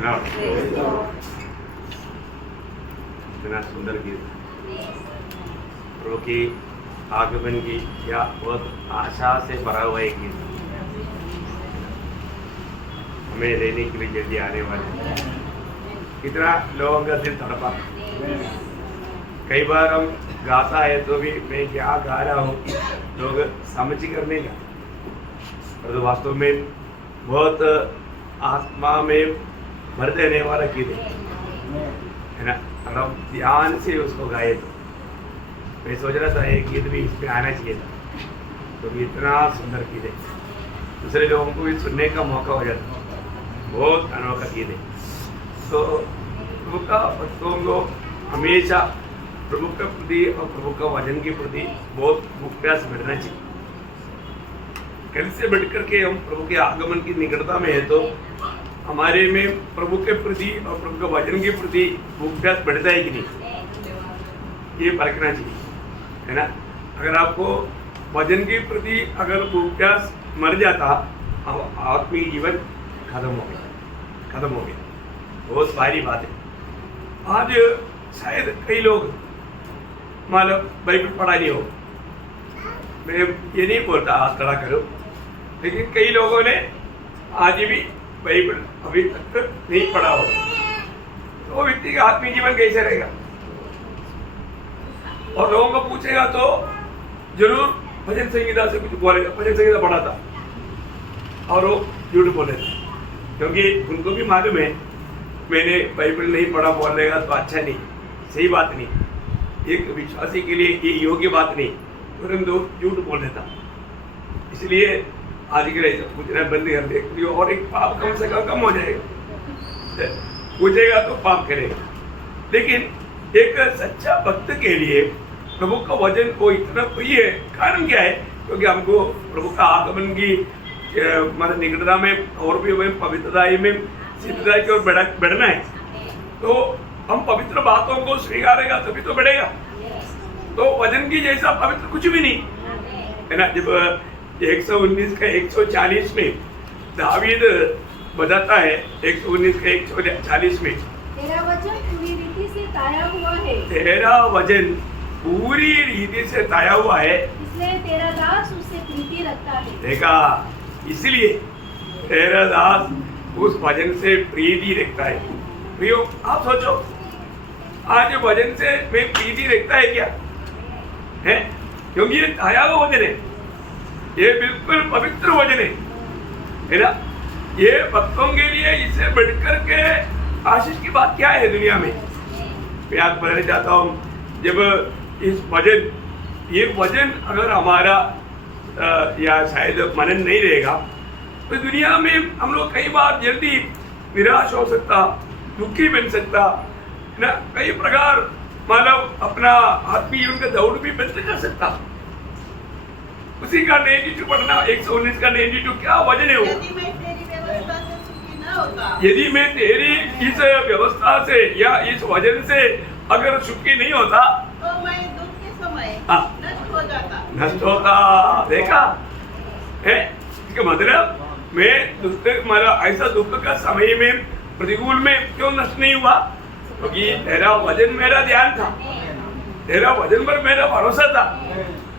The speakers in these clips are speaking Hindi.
इतना सुंदर गीत प्रभु की आगमन की या बहुत आशा से भरा हुआ एक गीत हमें लेने के लिए जल्दी आने वाले। कितना लोगों का दिल तड़पा। कई बार हम गाता है तो भी मैं क्या गा रहा हूँ लोग समझ कर नहीं गा, पर तो वास्तव में बहुत आत्मा में भर देने वाला गीत है ना। अगर हम ध्यान से उसको गाए तो मैं सोच रहा था एक गीत भी इसमें आना चाहिए था, तो इतना सुंदर गीत है, दूसरे लोगों को भी सुनने का मौका हो जाता। बहुत अनोखा गीत है। तो प्रभु का भक्तों को हमेशा प्रभु के प्रति और प्रभु का वचन के प्रति बहुत प्रयास बढ़ना चाहिए। कल से बढ़ करके हम प्रभु के आगमन की निकटता में है तो हमारे में प्रभु के प्रति और प्रभु के वचन के प्रति भूख्यास बढ़ता है कि नहीं, ये परखना चाहिए, है ना। अगर आपको वचन के प्रति अगर भूख्यास मर जाता, आत्मिक जीवन खत्म हो गया। बहुत सारी बात है। आज शायद कई लोग मतलब बाइबल पढ़ा नहीं हो, मैं ये नहीं बोलता हाथ खड़ा करो, लेकिन कई लोगों ने आज भी बाइबल अभी तक नहीं पढ़ा हो, तो वो व्यक्ति का आत्मिक जीवन कैसे रहेगा। और लोगों को पूछेगा तो जरूर भजन संगीता से कुछ बोलेगा, भजन संगीता पढ़ा था, और वो झूठ बोले थे, क्योंकि उनको भी मालूम है मैंने बाइबल नहीं पढ़ा बोलेगा तो अच्छा नहीं, सही बात नहीं, एक विश्वासी के लिए ये योग्य बात नहीं, परंतु झूठ बोल देता। इसलिए आज के पूछना बंद कर दे और एक पाप कम से कम हो जाएगा। पूछेगा तो पाप करेगा। लेकिन एक सच्चा भक्त के लिए प्रभु का वचन को इतना प्रिय है, कारण क्या है? क्योंकि हमको प्रभु का आगमन की मतलब निकटता में और भी हमें पवित्रता में सिद्धता की ओर बढ़ना है, तो हम पवित्र बातों को स्वीकारेगा तभी तो बढ़ेगा। तो वचन की जैसा पवित्र कुछ भी नहीं है ना। जब 119 का 140 में दावीद बताता है, 119 का 140 में, तेरा वचन पूरी रीति से ताया हुआ है, तेरा वचन पूरी रीति से ताया हुआ है, इसलिए तेरा दास उससे प्रीति रखता है। देखा, इसलिए तेरा दास उस वचन से प्रीति रखता है। प्रियो, आप सोचो आज वचन से मैं प्रीति रखता है क्या है? क्योंकि ये ताया हुआ वचन है, ये बिल्कुल पवित्र वचन है ना। ये भक्तों के लिए इससे बढ़कर के आशीष की बात क्या है दुनिया में? मैं आज बताना चाहता हूँ, जब इस वचन, ये वचन अगर हमारा या शायद मनन नहीं रहेगा तो दुनिया में हम लोग कई बार जल्दी निराश हो सकता, दुखी बन सकता है ना। कई प्रकार मतलब अपना आत्मीय जीवन का दौड़ भी बंद कर सकता। उसी का 92 पढ़ना, 119 का 92 क्या वजन है वो? यदि मैं तेरी इस व्यवस्था से या इस वजन से अगर सुखी नहीं होता तो मैं दुख के समय नष्ट होता। देखा है इसका मतलब, मैं मतलब ऐसा दुख का समय में प्रतिकूल में क्यों नष्ट नहीं हुआ? क्योंकि तेरा वचन मेरा ध्यान था, तेरा वचन पर मेरा भरोसा था,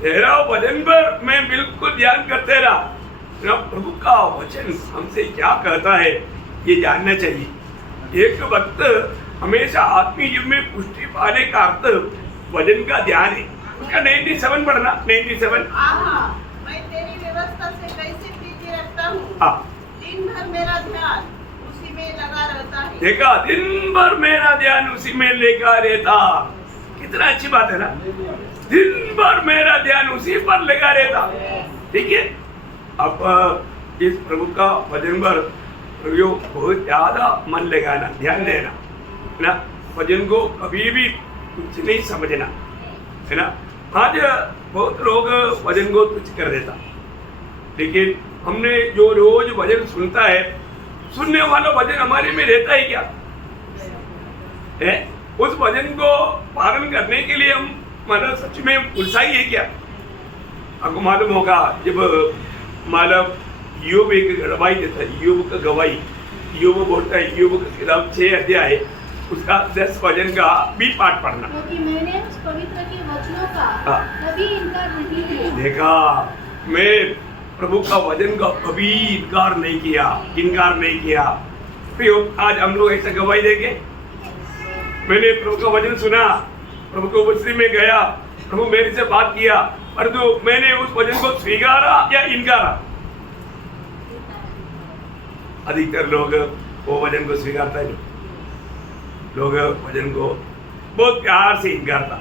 तेरा वचन पर मैं बिल्कुल ध्यान करते रहा। प्रभु का वचन हमसे क्या कहता है ये जानना चाहिए। एक वक्त हमेशा आत्मीय जीवन में पुष्टि पाने का अर्थ वचन का ध्यान है। उसका 97 पढ़ना, 97। मैं तेरी व्यवस्था से कैसे प्रीति रखता हूँ, दिन भर मेरा ध्यान उसी में लगा रहता है। देखा, दिन भर मेरा ध्यान उसी में लगा रहता। कितना अच्छी बात है ना, दिन भर मेरा ध्यान उसी पर लगा रहता। ठीक है, अब इस प्रभु का वचन पर बहुत ज्यादा मन लगाना, ध्यान देना है ना। वचन को कभी भी कुछ नहीं समझना है ना। आज बहुत लोग वचन को तुच्छ कर देता, लेकिन हमने जो रोज वचन सुनता है, सुनने वाला वचन हमारे में रहता है क्या है? उस वचन को पालन करने के लिए हम मतलब सच में उत्साही है क्या? आपको मालूम होगा जब मतलब यूब एक गवाही देता है, यूब का गवाही यूब बोलता है, यूब की किताब 6 अध्याय उसका 10 वचन का भी पाठ पढ़ना। क्योंकि मैंने उस पवित्र के वचनों का हाँ। कभी इनकार नहीं किया। देखा, मैं प्रभु का वचन का कभी इनकार नहीं किया। फिर आज हम लोग ऐसा गवाही देंगे, मैंने प्रभु का वचन सुना, प्रभु को उपस्थिति में गया, प्रभु मेरे से बात किया, परंतु मैंने उस वचन को स्वीकारा या इनकारा? अधिकतर लोग वो वचन को स्वीकारता है, लोग वचन को बहुत प्यार से इनकारता।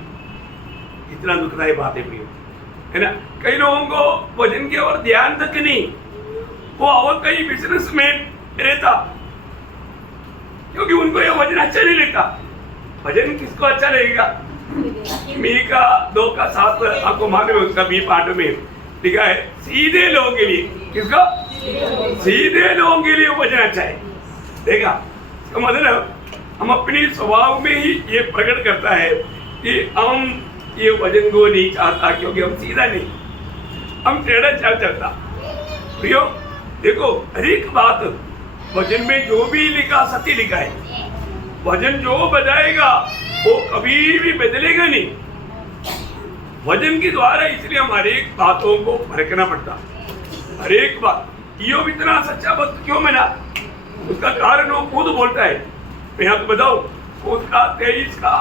इतना दुखदायी बात है प्रियो, है ना। कई लोगों को वचन की ओर ध्यान तक नहीं, वो और कई बिजनेस में रहता, क्योंकि उनको ये वचन अच्छा नहीं लगता। भजन किसको अच्छा लगेगा? मीका 2:7 आपको मालूम है, उसका बी पाठ में लिखा है, सीधे लोगों के लिए। किसको? सीधे लोगों के लिए वचन अच्छा है। देखा, इसका मतलब हम अपनी स्वभाव में ही ये प्रकट करता है कि हम ये वचन को नहीं चाहता, क्योंकि हम सीधा नहीं, हम टेढ़ा चलता। प्रियो देखो, हर एक बात वचन में जो भी लिखा सत्य लिखा है। वचन जो बजाएगा वो कभी भी बदलेगा नहीं, वचन के द्वारा। इसलिए हमारे एक बातों को परखना पड़ता, हर एक बात। ईयोब इतना सच्चा भक्त क्यों बना? उसका कारण वो खुद बोलता है। मैं आपको बताऊं, उसका 23 का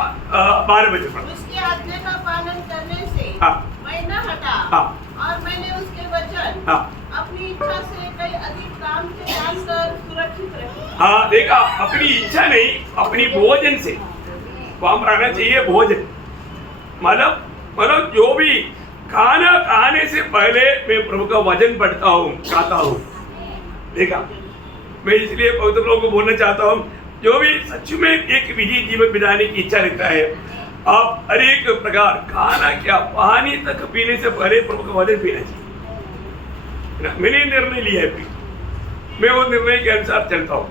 12 बजे पढ़ा। उसकी आज्ञा का पालन करने से हाँ। मैं न हटा, हाँ। और मैंने उसके वचन हाँ। अपनी इच्छा से कई अधिक काम से जानकर सुरक्षित रखे। हाँ, देखा, अपनी इच्छा नहीं, अपनी भोजन से काम रहना चाहिए। भोजन मतलब जो भी खाना खाने से पहले मैं प्रभु का वचन पढ़ता हूँ, खाता हूँ। देखा, मैं इसलिए पवित्र लोगों को बोलना चाहता हूँ, जो भी सच में एक विधि जीवन बिताने की इच्छा रखता है, आप हर एक प्रकार खाना क्या पानी तक पीने से पहले प्रभु का वचन पीना चाहिए। मैंने निर्णय लिया है, मैं वो निर्णय के अनुसार चलता हूँ।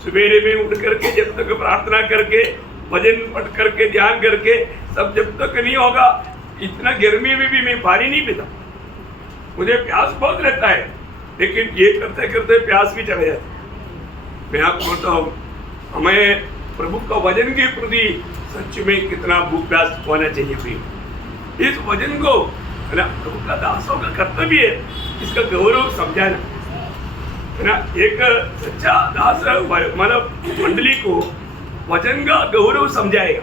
सवेरे में उठ करके जब तक प्रार्थना करके, भजन पढ़ करके, ध्यान करके, सब जब तक नहीं होगा, इतना गर्मी में भी मैं पानी नहीं पीता। मुझे प्यास बहुत रहता है, लेकिन ये करते करते प्यास भी चले जाती। मैं आपको बोलता हूँ, हमें प्रभु का वचन के प्रति सच में कितना भूख प्यास होना चाहिए। फिर इस वचन को, है ना, प्रभु का दासों का कर्तव्य है इसका गौरव समझाना, है ना। एक सच्चा दास मतलब मंडली को वचन का गौरव समझाएगा,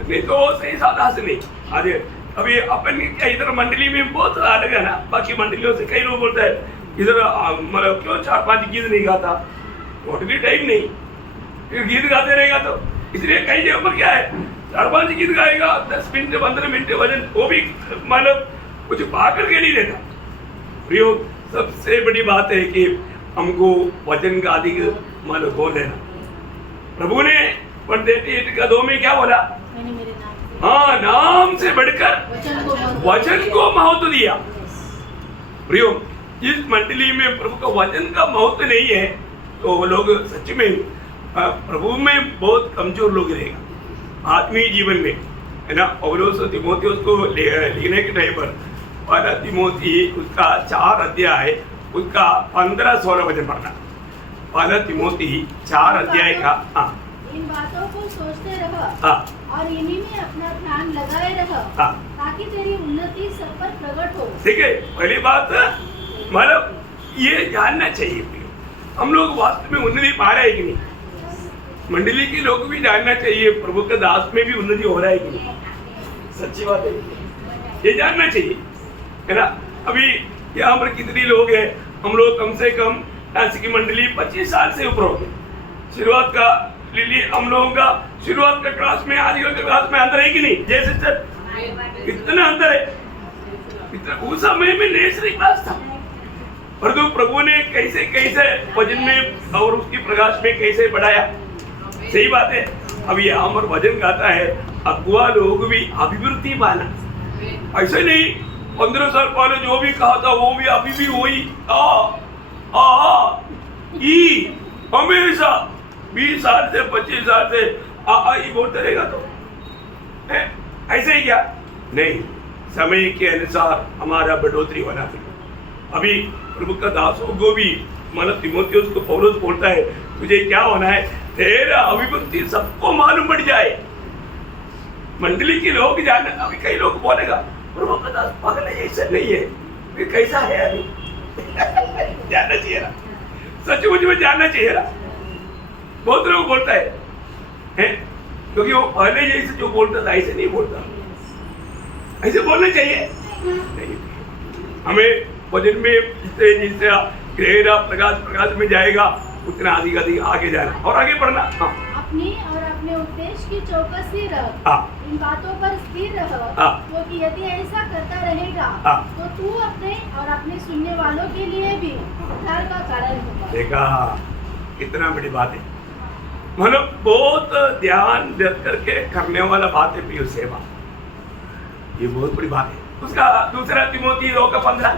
नहीं तो सही सा दास नहीं। अरे अभी अपन क्या इधर मंडली में बहुत अलग है ना, बाकी मंडलियों से। कई लोग बोलते हैं इधर मतलब क्यों 4-5 गीत नहीं गाता, टोटली टाइम नहीं, फिर गीत गाते रहेगा तो। इसलिए कई जगह पर क्या है, 4-5 गीत गाएगा, 10 मिनट 15 मिनट वजन, वो भी मतलब कुछ पा करके नहीं देता। प्रियो, सबसे बड़ी बात है कि हमको वचन का अधिक मतलब बोल लेना। प्रभु ने 1:8 में क्या बोला? हाँ, नाम से बढ़कर वचन को महत्व दिया। प्रियो, इस मंडली में प्रभु का वचन का महत्व नहीं है तो वो लोग सच में प्रभु में बहुत कमजोर लोग रहेगा आत्मीय जीवन में, है ना। पौलुस तीमुथियुस को लिखने के टाइम पर 1 तीमुथी उसका 4 अध्याय उसका 15-16 वचन पढ़ना। 1 तीमुथी 4 अध्याय का। हाँ, इन बातों को सोचते रह, हाँ, और इन्हीं में अपना ध्यान लगाए रह, हाँ, ताकि तेरी उन्नति सब पर प्रकट हो। ठीक है। पहली बात मतलब ये जानना चाहिए हम लोग वास्तव में उन्नति पा रहे हैं कि नहीं। मंडली के लोग भी जानना चाहिए प्रभु के दास में भी उन्नति हो रहा है कि नहीं। सच्ची बात है, ये जानना चाहिए, है ना। अभी यहाँ पर कितने लोग हैं, हम लोग कम से कम नासिक की मंडली 25 साल से ऊपर हो गए। शुरुआत का लिली हम लोगों का शुरुआत का क्लास में आज के क्लास में अंतर है कि नहीं? जैसे सर इतना अंतर है, इतना। उस समय में नेसरी क्लास था, परंतु प्रभु ने कैसे कैसे वचन में और उसकी प्रकाश में कैसे बढ़ाया। सही बात है। अब ये अमर वचन गाता है, अगुआ लोग भी अभिवृद्धि पाना। ऐसे नहीं 15 साल पहले जो भी कहा था वो भी अभी भी वही हमेशा 20 साल से 25 साल से आई बोलते रहेगा तो ऐसे ही क्या? नहीं, समय के अनुसार हमारा बढ़ोतरी होना चाहिए। अभी प्रभु का दासों को भी मतलब तीमुथियुस को पौलुस बोलता है तुझे क्या होना है, तेरा अभिभक्ति सबको मालूम पड़ जाए, मंडली के लोग जाने। अभी कई लोग बोलेगा प्रभुदास पागल है, ऐसा नहीं है, फिर कैसा है अभी जानना चाहिए ना, सचमुच में जानना चाहिए ना। बहुत लोग बोलता है क्योंकि वो पहले जैसे जो बोलता था ऐसे नहीं बोलता, ऐसे बोलना चाहिए नहीं। हमें वजन में जिससे गहरा प्रकाश में जाएगा उतना अधिक अधिक आगे जाना और आगे बढ़ना। अपनी और अपने उद्देश्य की चौकसी रह, इन बातों पर स्थिर रह, क्योंकि यदि ऐसा करता रहेगा तो तू अपने और अपने सुनने वालों के लिए भी उद्धार का कारण होगा। देखा कितना बड़ी बात है, मतलब बहुत ध्यान दे करके करने वाला बात है प्रिय सेवा, ये बहुत बड़ी बात है। उसका दूसरा तीमुथी 2:15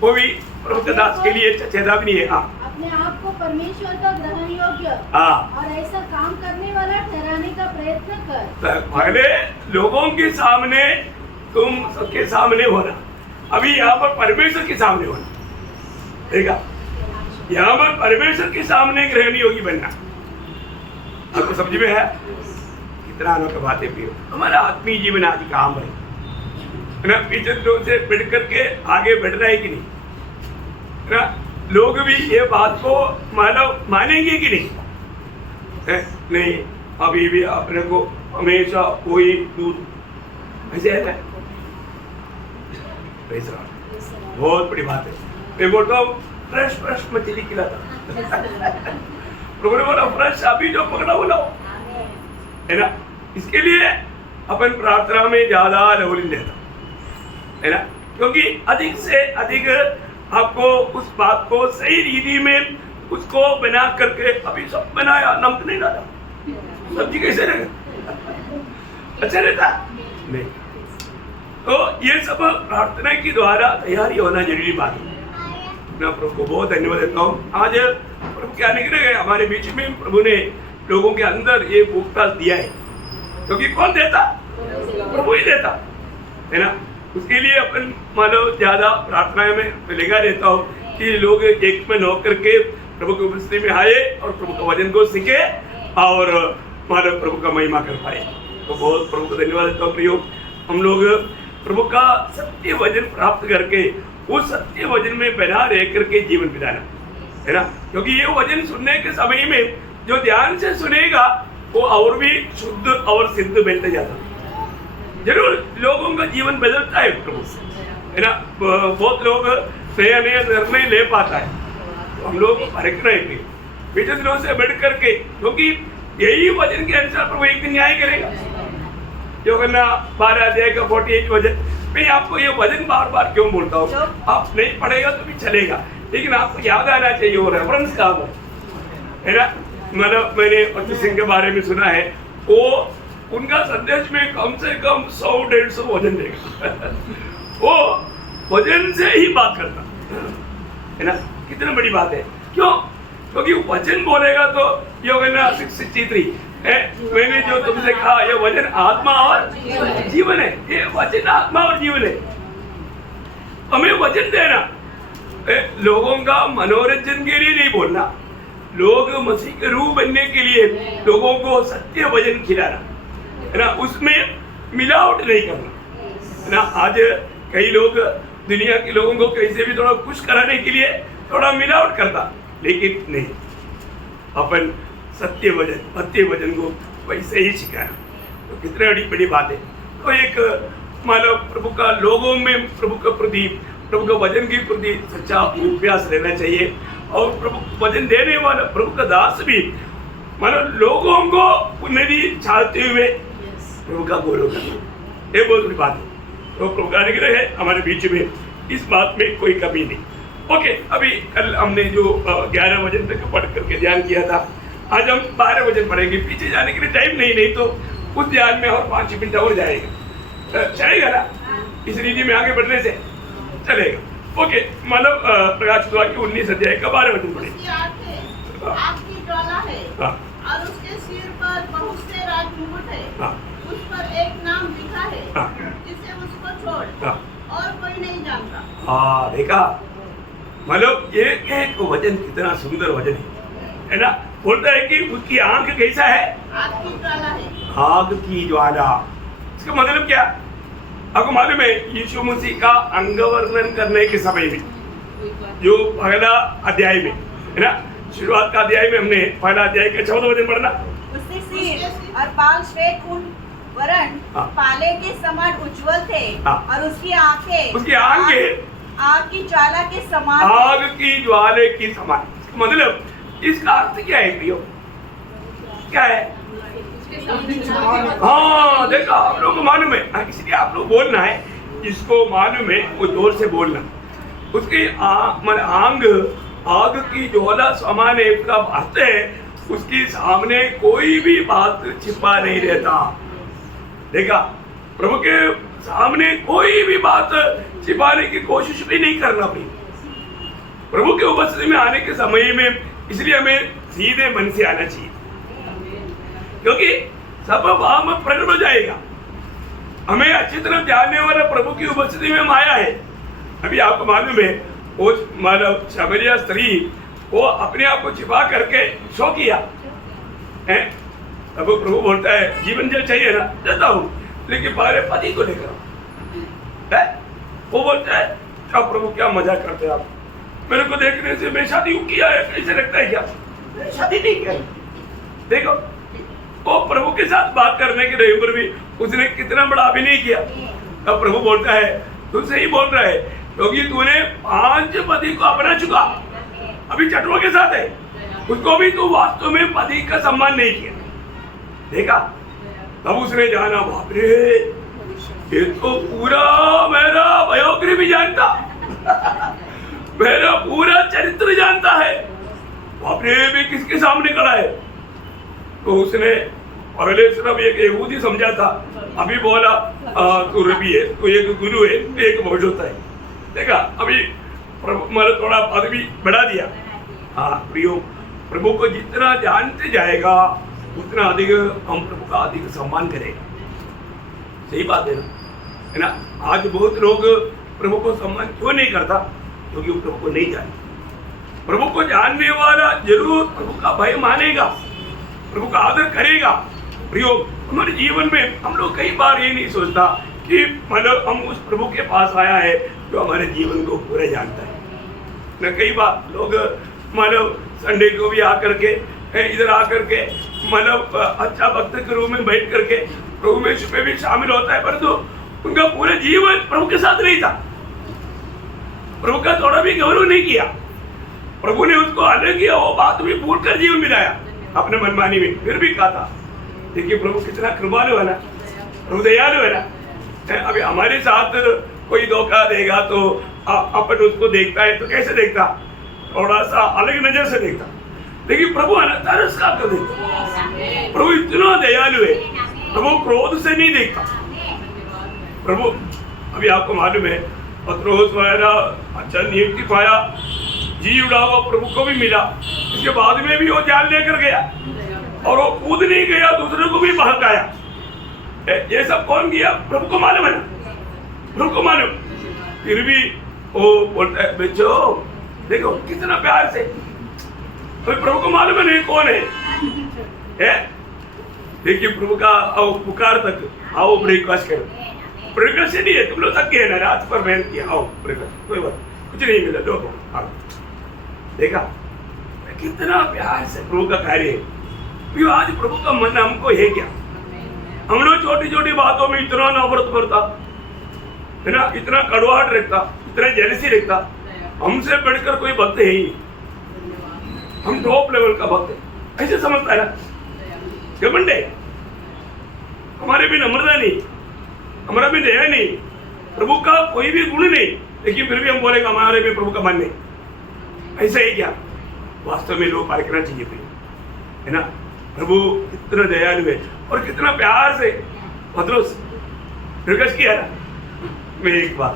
वो भी प्रभु दास के लिए चेतावनी है। अपने आप को परमेश्वर का ग्रहण योग्य और ऐसा काम करने वाला ठहराने का प्रयत्न कर। पहले लोगों के सामने, तुम सबके सामने होना, अभी यहाँ पर परमेश्वर के सामने होना, ठीक है? यहाँ पर परमेश्वर के सामने ग्रहण योगी बनना। आपको समझ में है कितना अनोखा बात है प्रियो। हमारा आत्मीय जीवन आज काम है ना, पीछे से बढ़ करके आगे बढ़ना है कि नहीं ना? लोग भी ये बात को मानेंगे कि नहीं? नहीं, अभी भी अपने को हमेशा कोई दूध ऐसे है ना, बहुत बड़ी बात है। मैं बोलता हूँ फ्रेश मछली खिलाता प्रभु ने बोला फ्रेश अभी जो पकड़ा वो लाओ, है ना? इसके लिए अपन प्रार्थना में ज्यादा लेवलिंग देता है ना, क्योंकि अधिक से अधिक आपको उस बात को सही रीति में उसको बना करके, अभी सब बनाया नमक नहीं डाला, सब्जी कैसे रहेगा? अच्छा रहता नहीं। तो ये सब प्रार्थना के द्वारा तैयारी होना जरूरी बात है। मैं प्रभु को बहुत धन्यवाद देता हूँ। आज प्रभु क्या निकले गए हमारे बीच में, प्रभु ने लोगों के अंदर ये भूखता दिया है, क्योंकि कौन देता? प्रभु ही देता है ना। उसके लिए अपन मानो ज्यादा प्रार्थना में लगा रहता हूँ कि लोग एक में होकर के प्रभु की उपस्थिति में आए और प्रभु का वचन को सीखे और मानो प्रभु का महिमा कर पाए। तो बहुत प्रभु को धन्यवाद देता हूँ प्रियो। हम लोग प्रभु का सत्य वचन प्राप्त करके उस सत्य वचन में बना रह करके जीवन बिताना है ना, क्योंकि ये वचन सुनने के समय में जो ध्यान से सुनेगा वो और भी शुद्ध और सिद्ध बनते जाता है। जरूर लोगों का जीवन बदलता है प्रभु से, है ना। बहुत लोग नया नया निर्णय ले पाता है, तो हम लोग फर्क नहीं बीच दिनों से बढ़ करके, क्योंकि यही वचन के अनुसार प्रभु एक दिन न्याय करेगा। जो करना 12 अध्याय का 48 वचन, मैं आपको ये वचन बार बार क्यों बोलता हूँ, आप नहीं पढ़ेगा तो भी चलेगा, लेकिन आपको याद आना चाहिए वो रेफरेंस काम है ना। मतलब मैंने अच्युत सिंह के बारे में सुना है, वो उनका संदेश में कम से कम 100-150 वचन देगा वो वचन से ही बात करता है ना। कितनी बड़ी बात है, क्यों? क्योंकि वचन बोलेगा तो ये होगा 663 है। मैंने जो तुमसे कहा ये वचन आत्मा और जीवन है, ये वचन आत्मा और जीवन है। हमें वचन देना लोगों का मनोरंजन के लिए नहीं बोलना, लोग मसीह के रूह बनने के लिए लोगों को सत्य वचन खिलाना है ना, उसमें मिलावट नहीं करना है ना। आज कई लोग दुनिया के लोगों को कैसे भी थोड़ा खुश कराने के लिए थोड़ा मिलावट करता, लेकिन नहीं, अपन सत्य वचन को वैसे ही सिखाना, तो कितनी बड़ी बात है। तो एक मानव प्रभु का लोगों में प्रभु का प्रति, प्रभु का वचन के प्रति सच्चा अभ्यास रहना चाहिए, और प्रभु वचन देने वाला प्रभु का दास भी मानव लोगों को उन्नति चाहते हुए प्रभु का गौरव करना, ये बहुत बड़ी बात है। तो प्रभु का अनुग्रह है हमारे बीच में, इस बात में कोई कमी नहीं। ओके, अभी कल हमने जो 11 वचन तक पढ़ करके ध्यान किया था, आज हम 12 वचन पढ़ेंगे। पीछे जाने के लिए टाइम नहीं तो उस ध्यान में और 5 मिनट और जाएगा, चलेगा ना? इस रीति में आगे बढ़ने से चलेगा। ओके, मतलब प्रकाशित वाक्य 19 अध्याय का 12 वचन पढ़ेंगे। आपकी ज्वाला है और उसके सिर पर बहुत से राजमुकुट है, उस पर एक नाम लिखा है जिसे उसको छोड़ और कोई नहीं जानता। देखा, मतलब एक एक वजन कितना सुंदर वजन है ना। बोलता है कि उसकी आंख कैसा है, आग की ज्वाला है। आग की ज्वाला। इसका मतलब क्या, आपको मालूम है यीशु मसीह का अंग वर्णन करने के समय में जो पहला अध्याय में है ना, शुरुआत का अध्याय में हमने पहला अध्याय का 14 वचन पढ़ना। उसके सिर और बाल श्वेत ऊन वरण पाले के समान उज्जवल थे और उसकी आंखें आग की ज्वाला के समान, आग की ज्वाले की समान। मतलब इसका अर्थ क्या है प्रियो, क्या है? हाँ देखा, आप लोग को मालूम है, इसलिए आप लोग बोलना है, इसको मालूम है वो जोर से बोलना। उसकी आंग आग की ज्वाला समान है, उसका अर्थ है उसके सामने कोई भी बात छिपा नहीं रहता। देखा, प्रभु के सामने कोई भी बात छिपाने की कोशिश भी नहीं करना भाई। प्रभु के उपस्थिति में आने के समय में इसलिए हमें सीधे मन से आना चाहिए, क्योंकि सब वहां में प्रकट हो जाएगा। हमें अच्छी तरह जानने वाला प्रभु की उपस्थिति में हम आया है। अभी आपको मालूम है वो मानव शमरिया स्त्री वो अपने आप को छिपा करके शो किया है। अब प्रभु बोलता है जीवन जल चाहिए ना, देता हूँ, लेकिन बारे पति को लेकर है। वो बोलता है क्या प्रभु क्या मजाक करते हैं आप, मेरे को देखने से मैं शादी किया है, कैसे लगता है क्या? शादी नहीं किया। देखो वो प्रभु के साथ बात करने के टाइम पर भी उसने कितना बड़ा अभिनय किया। अब प्रभु बोलता है तू सही बोल रहा है, क्योंकि तूने 5 पति को अपना चुका, अभी चटुओं के साथ है, उसको भी तू वास्तव में पति का सम्मान नहीं किया। देखा, तब उसने जाना बाप रे ये तो पूरा मेरा बायोग्राफी भी जानता मेरा पूरा चरित्र जानता है, बाप रे भी किसके सामने खड़ा है। तो उसने पहले सिर्फ एक यहूदी समझा था, अभी बोला तू रबी है, तू एक गुरु है, एक भविष्य है। देखा, अभी मतलब थोड़ा पदवी बढ़ा दिया। हाँ प्रियो, प्रभु को जितना जानते जाएगा उतना अधिक हम प्रभु का अधिक सम्मान करेगा। सही बात है ना। आज बहुत लोग प्रभु को सम्मान क्यों नहीं करता, क्योंकि वो प्रभु को नहीं जानते। प्रभु को जानने वाला जरूर प्रभु का भय मानेगा, प्रभु का आदर करेगा। प्रियो, हमारे जीवन में हम लोग कई बार ये नहीं सोचता कि मतलब हम उस प्रभु के पास आया है जो हमारे जीवन को पूरा जानता है ना। कई बार लोग मतलब संडे को भी आकर के इधर आकर के मतलब अच्छा भक्त के रूप में बैठ करके प्रभु में छुपे भी शामिल होता है, परंतु उनका पूरा जीवन प्रभु के साथ नहीं था। प्रभु का थोड़ा भी गौरव नहीं किया, प्रभु ने उसको अलग किया, वो बात भी भूल कर जीवन मिलाया अपने मनमानी में। फिर भी कहा था, देखिए प्रभु कितना कृपालु है ना, प्रभु दयालु है ना। अभी हमारे साथ कोई धोखा देगा तो अपन उसको देखता है तो कैसे देखता, थोड़ा सा अलग नजर से देखता, लेकिन प्रभु तरस खा कर देखता। प्रभु इतना दयालु है, प्रभु क्रोध से नहीं देखता। प्रभु अभी आपको मालूम है पत्रोस वगैरह अच्छा नियुक्ति पाया, जी उड़ा हुआ प्रभु को भी मिला, इसके बाद में भी वो जान लेकर गया और वो कूद नहीं गया, दूसरे को भी बहकाया। ये सब कौन किया, प्रभु को मालूम है ना, प्रभु को मालूम। फिर भी वो बोलता है बच्चों देखो कितना प्यार से, तो प्रभु को मालूम है नहीं कौन है। देखिए प्रभु का आओ पुकार तक आओ ब्रेकफास्ट करो, ब्रेकफास्ट नहीं है, तुम लोग थक गए ना, रात पर मेहनत किया, आओ ब्रेकफास्ट, कोई बात कुछ नहीं मिला, लो आओ। देखा कितना प्यार से प्रभु का कार्य है। आज प्रभु का मन हमको है क्या, हम लोग छोटी छोटी बातों में इतना नफरत करता है ना, इतना कड़वाहट रखता, इतना जेलसी रखता। हमसे बढ़कर कोई भक्त है ही नहीं, हम टॉप लेवल का भक्त है ऐसे समझता है ना। घमंड है, हमारे भी नम्रता नहीं, हमारा भी दया नहीं, प्रभु का कोई भी गुण नहीं, लेकिन फिर भी हम बोलेगा हमारे भी प्रभु का मन नहीं। ऐसा ही क्या, वास्तव में लोग पारखना चाहिए है ना। प्रभु कितना दयालु है और कितना प्यार से पत्रोस रिक्वेस्ट किया ना, मैं एक बात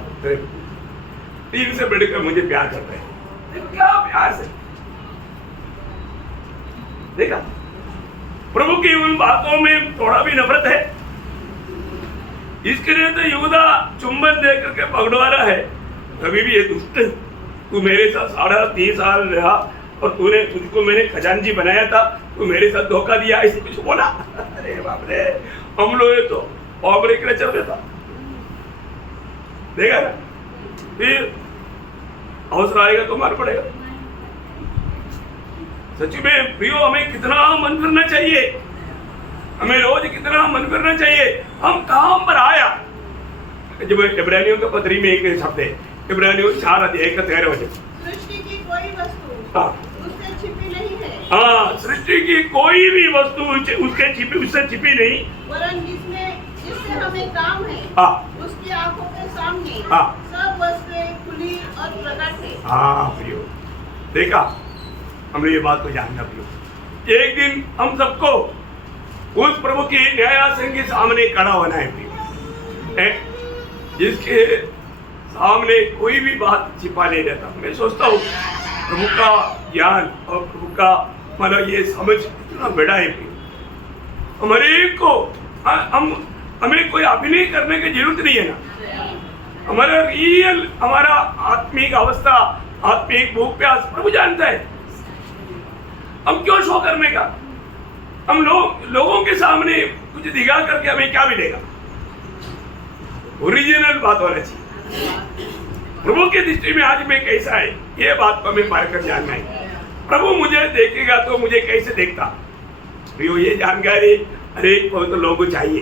तीन से बढ़कर मुझे प्यार करता है, क्या प्यार से। देखा प्रभु की उन बातों में थोड़ा भी नफरत है, इसके लिए तो यहूदा चुंबन देकर के पकड़वा रहा है। कभी भी ये दुष्ट तू मेरे साथ 3.5 साल रहा और तूने तुझको मैंने खजानजी बनाया था, तू मेरे साथ धोखा दिया, ऐसे कुछ बोला। अरे बाप रे, हम लोग तो ऑपरे के चल रहा था, देखा ना, फिर अवसर आएगा तो मार पड़ेगा। सच में प्रियो, हमें कितना मन करना चाहिए, हमें रोज कितना मन करना चाहिए। हम काम पर आया, जब इब्रानियों के पत्री में एक शब्द है, इब्रानियों 4 अध्याय का 13 वचन, सृष्टि की कोई वस्तु हाँ उससे छिपी नहीं है, हाँ, सृष्टि की कोई भी वस्तु उससे छिपी नहीं, वरन जिससे हमें काम है, हाँ उसकी आंखों के सामने हाँ सब वस्तुएं खुली और प्रकट है। हाँ प्रियो, देखा, हमने ये बात को जानना प्रियो। एक दिन हम सबको उस प्रभु की न्यायासन के सामने खड़ा होना है प्रियो, जिसके सामने कोई भी बात छिपा नहीं रहता। मैं सोचता हूँ प्रभु का ज्ञान और प्रभु का मतलब ये समझ इतना बड़ा है प्रियो। हमारे को हमें कोई अभिनय करने की जरूरत नहीं है ना, हमारा रियल, हमारा आत्मिक अवस्था, आत्मिक भूख प्यास प्रभु जानता है। हम क्यों शो करने का, हम लोगों के सामने कुछ दिखा करके हमें क्या मिलेगा? ओरिजिनल बात होना चाहिए। प्रभु की दृष्टि में आज मैं कैसा है, ये बात को हमें पार कर जानना है। प्रभु मुझे देखेगा तो मुझे कैसे देखता, प्रियो ये जानकारी हर एक पवित्र लोगों को चाहिए,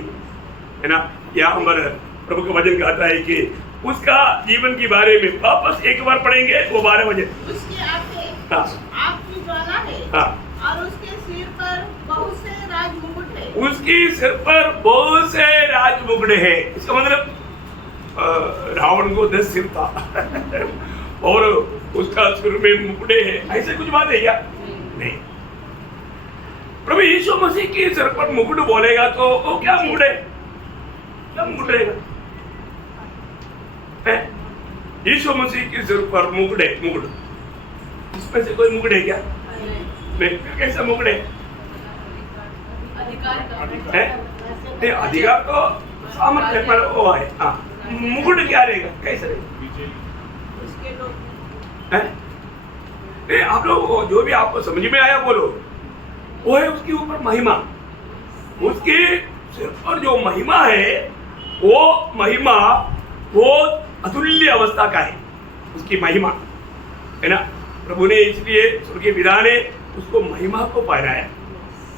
है ना। या हमारा प्रभु का वचन कहता है कि उसका जीवन के बारे में वापस एक बार पढ़ेंगे वो 12 वचन। उसकी आंखें हाँ आग की ज्वाला है, हाँ, और उसके सिर पर बहुत से राजमुकुट है। उसकी सिर पर बहुत से राजमुकुट है। इसका मतलब रावण को 10 सिर था और उसका सिर में मुकुटे हैं, ऐसे कुछ बात है क्या? नहीं। प्रभु यीशु मसीह के सिर पर मुकुट बोलेगा तो वो क्या मुकुट है, क्या मुकुट रहेगा? यीशु मसीह के सिर पर मुकुट है, मुकुट, इसमें से कोई मुकुट है क्या? नहीं। कैसा मुकुट है? नहीं, अधिकार तो सामर्थ्य पर वो है। हाँ, मुकुट क्या रहेगा, कैसे रहेगा? उसके लोग नहीं, आप लोग जो भी आपको समझ में आया बोलो, वो है उसके ऊपर महिमा। उसके सिर पर जो महिमा है, वो महिमा वो अतुल्य अवस्था का है, उसकी महिमा, है ना। प्रभु ने इसलिए स्वर्गीय पिता ने उसको महिमा को पहनाया,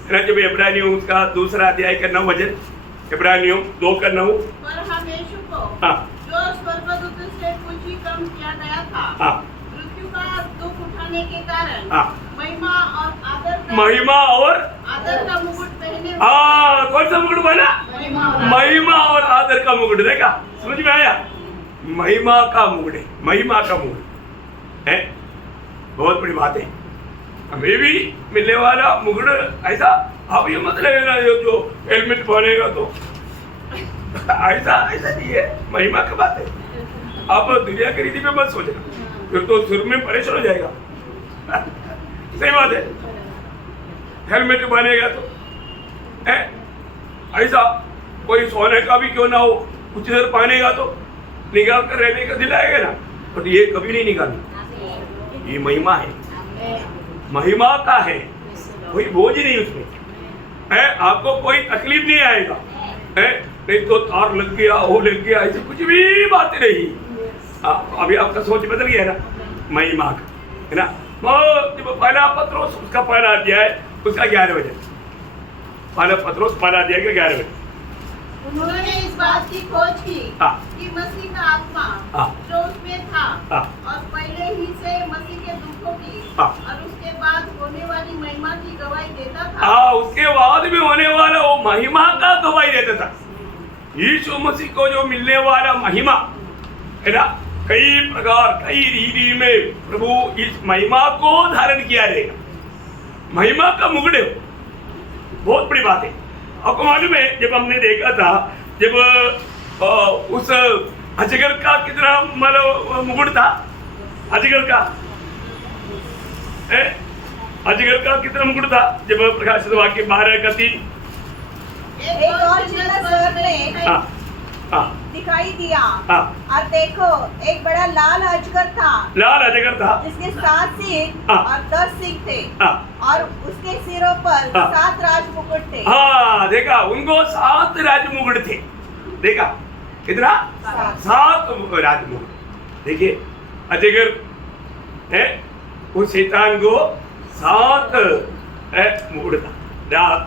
है ना। जब इब्रानियों उसका 2 अध्याय का 9 वचन, इब्रानियों 2:9, पर हम यीशु को हाँ, जो स्वर्गदूत से कुछ ही कम किया गया था, हाँ, मृत्यु का दुख उठाने के कारण हाँ, महिमा और आदर का मुकुट पहने। हाँ, कौन सा मुकुट बना? महिमा और आदर का मुकुट। देखा, समझ में आया? महिमा का मुकुट है, महिमा का मुकुट है, बहुत बड़ी बात है। हमें भी मिलने वाला मुकुट ऐसा, आप ये मत लगेगा जो हेलमेट पहनेगा तो ऐसा नहीं है, महिमा की बात है। आप दुनिया की रीति में मत सोचना, फिर तो सिर में परेशान हो जाएगा। सही बात है, हेलमेट पहनेगा तो ऐसा कोई सोने का भी क्यों ना हो, कुछ देर पहनेगा तो निकाल कर रहने का दिलाएगा ना, बट ये कभी नहीं निकालना। ये महिमा है, महिमा का है, कोई बोझ नहीं उसमें है, आपको कोई तकलीफ नहीं आएगा, है नहीं तो तार लग गया, वो लग गया, ऐसी कुछ भी बात नहीं। अभी आपका सोच बदल गया ना, महिमा का, है ना। जब पहला पत्रोस उसका पहला अध्याय उसका 11 वचन, पहला पत्रोस पहला अध्याय का 11 वचन। उन्होंने इस बात की खोज की कि मसीह का आत्मा जो उसमें था और पहले ही से मसीह के दुखों की और उसके बाद होने वाली महिमा की गवाही देता था। उसके बाद में होने वाला वो महिमा का गवाही देता था। यीशु मसीह को जो मिलने वाला महिमा है ना, कई प्रकार कई रीति में प्रभु इस महिमा को धारण किया रहेगा। महिमा का मुकुट है, बहुत बड़ी बात है। आपको मालूम है, जब हमने देखा था, जब उस अजगर का कितना मतलब मुकुट था, अजगर का कितना मुकुट था, जब प्रकाशित वाक्य 12:3, एक और चिन्ह स्वर्ग में दिखाई दिया। हाँ। और देखो एक बड़ा लाल अजगर था। लाल अजगर था। जिसके 7 सिर हाँ। और 10 सींग थे। हाँ। और उसके सिरों पर हाँ। 7 राजमुकुट थे। हाँ देखा, उनको 7 राजमुकुट थे। देखा कितना? 7 राजमुकुट। देखिए अजगर है, उस शैतान को 7 मुकुट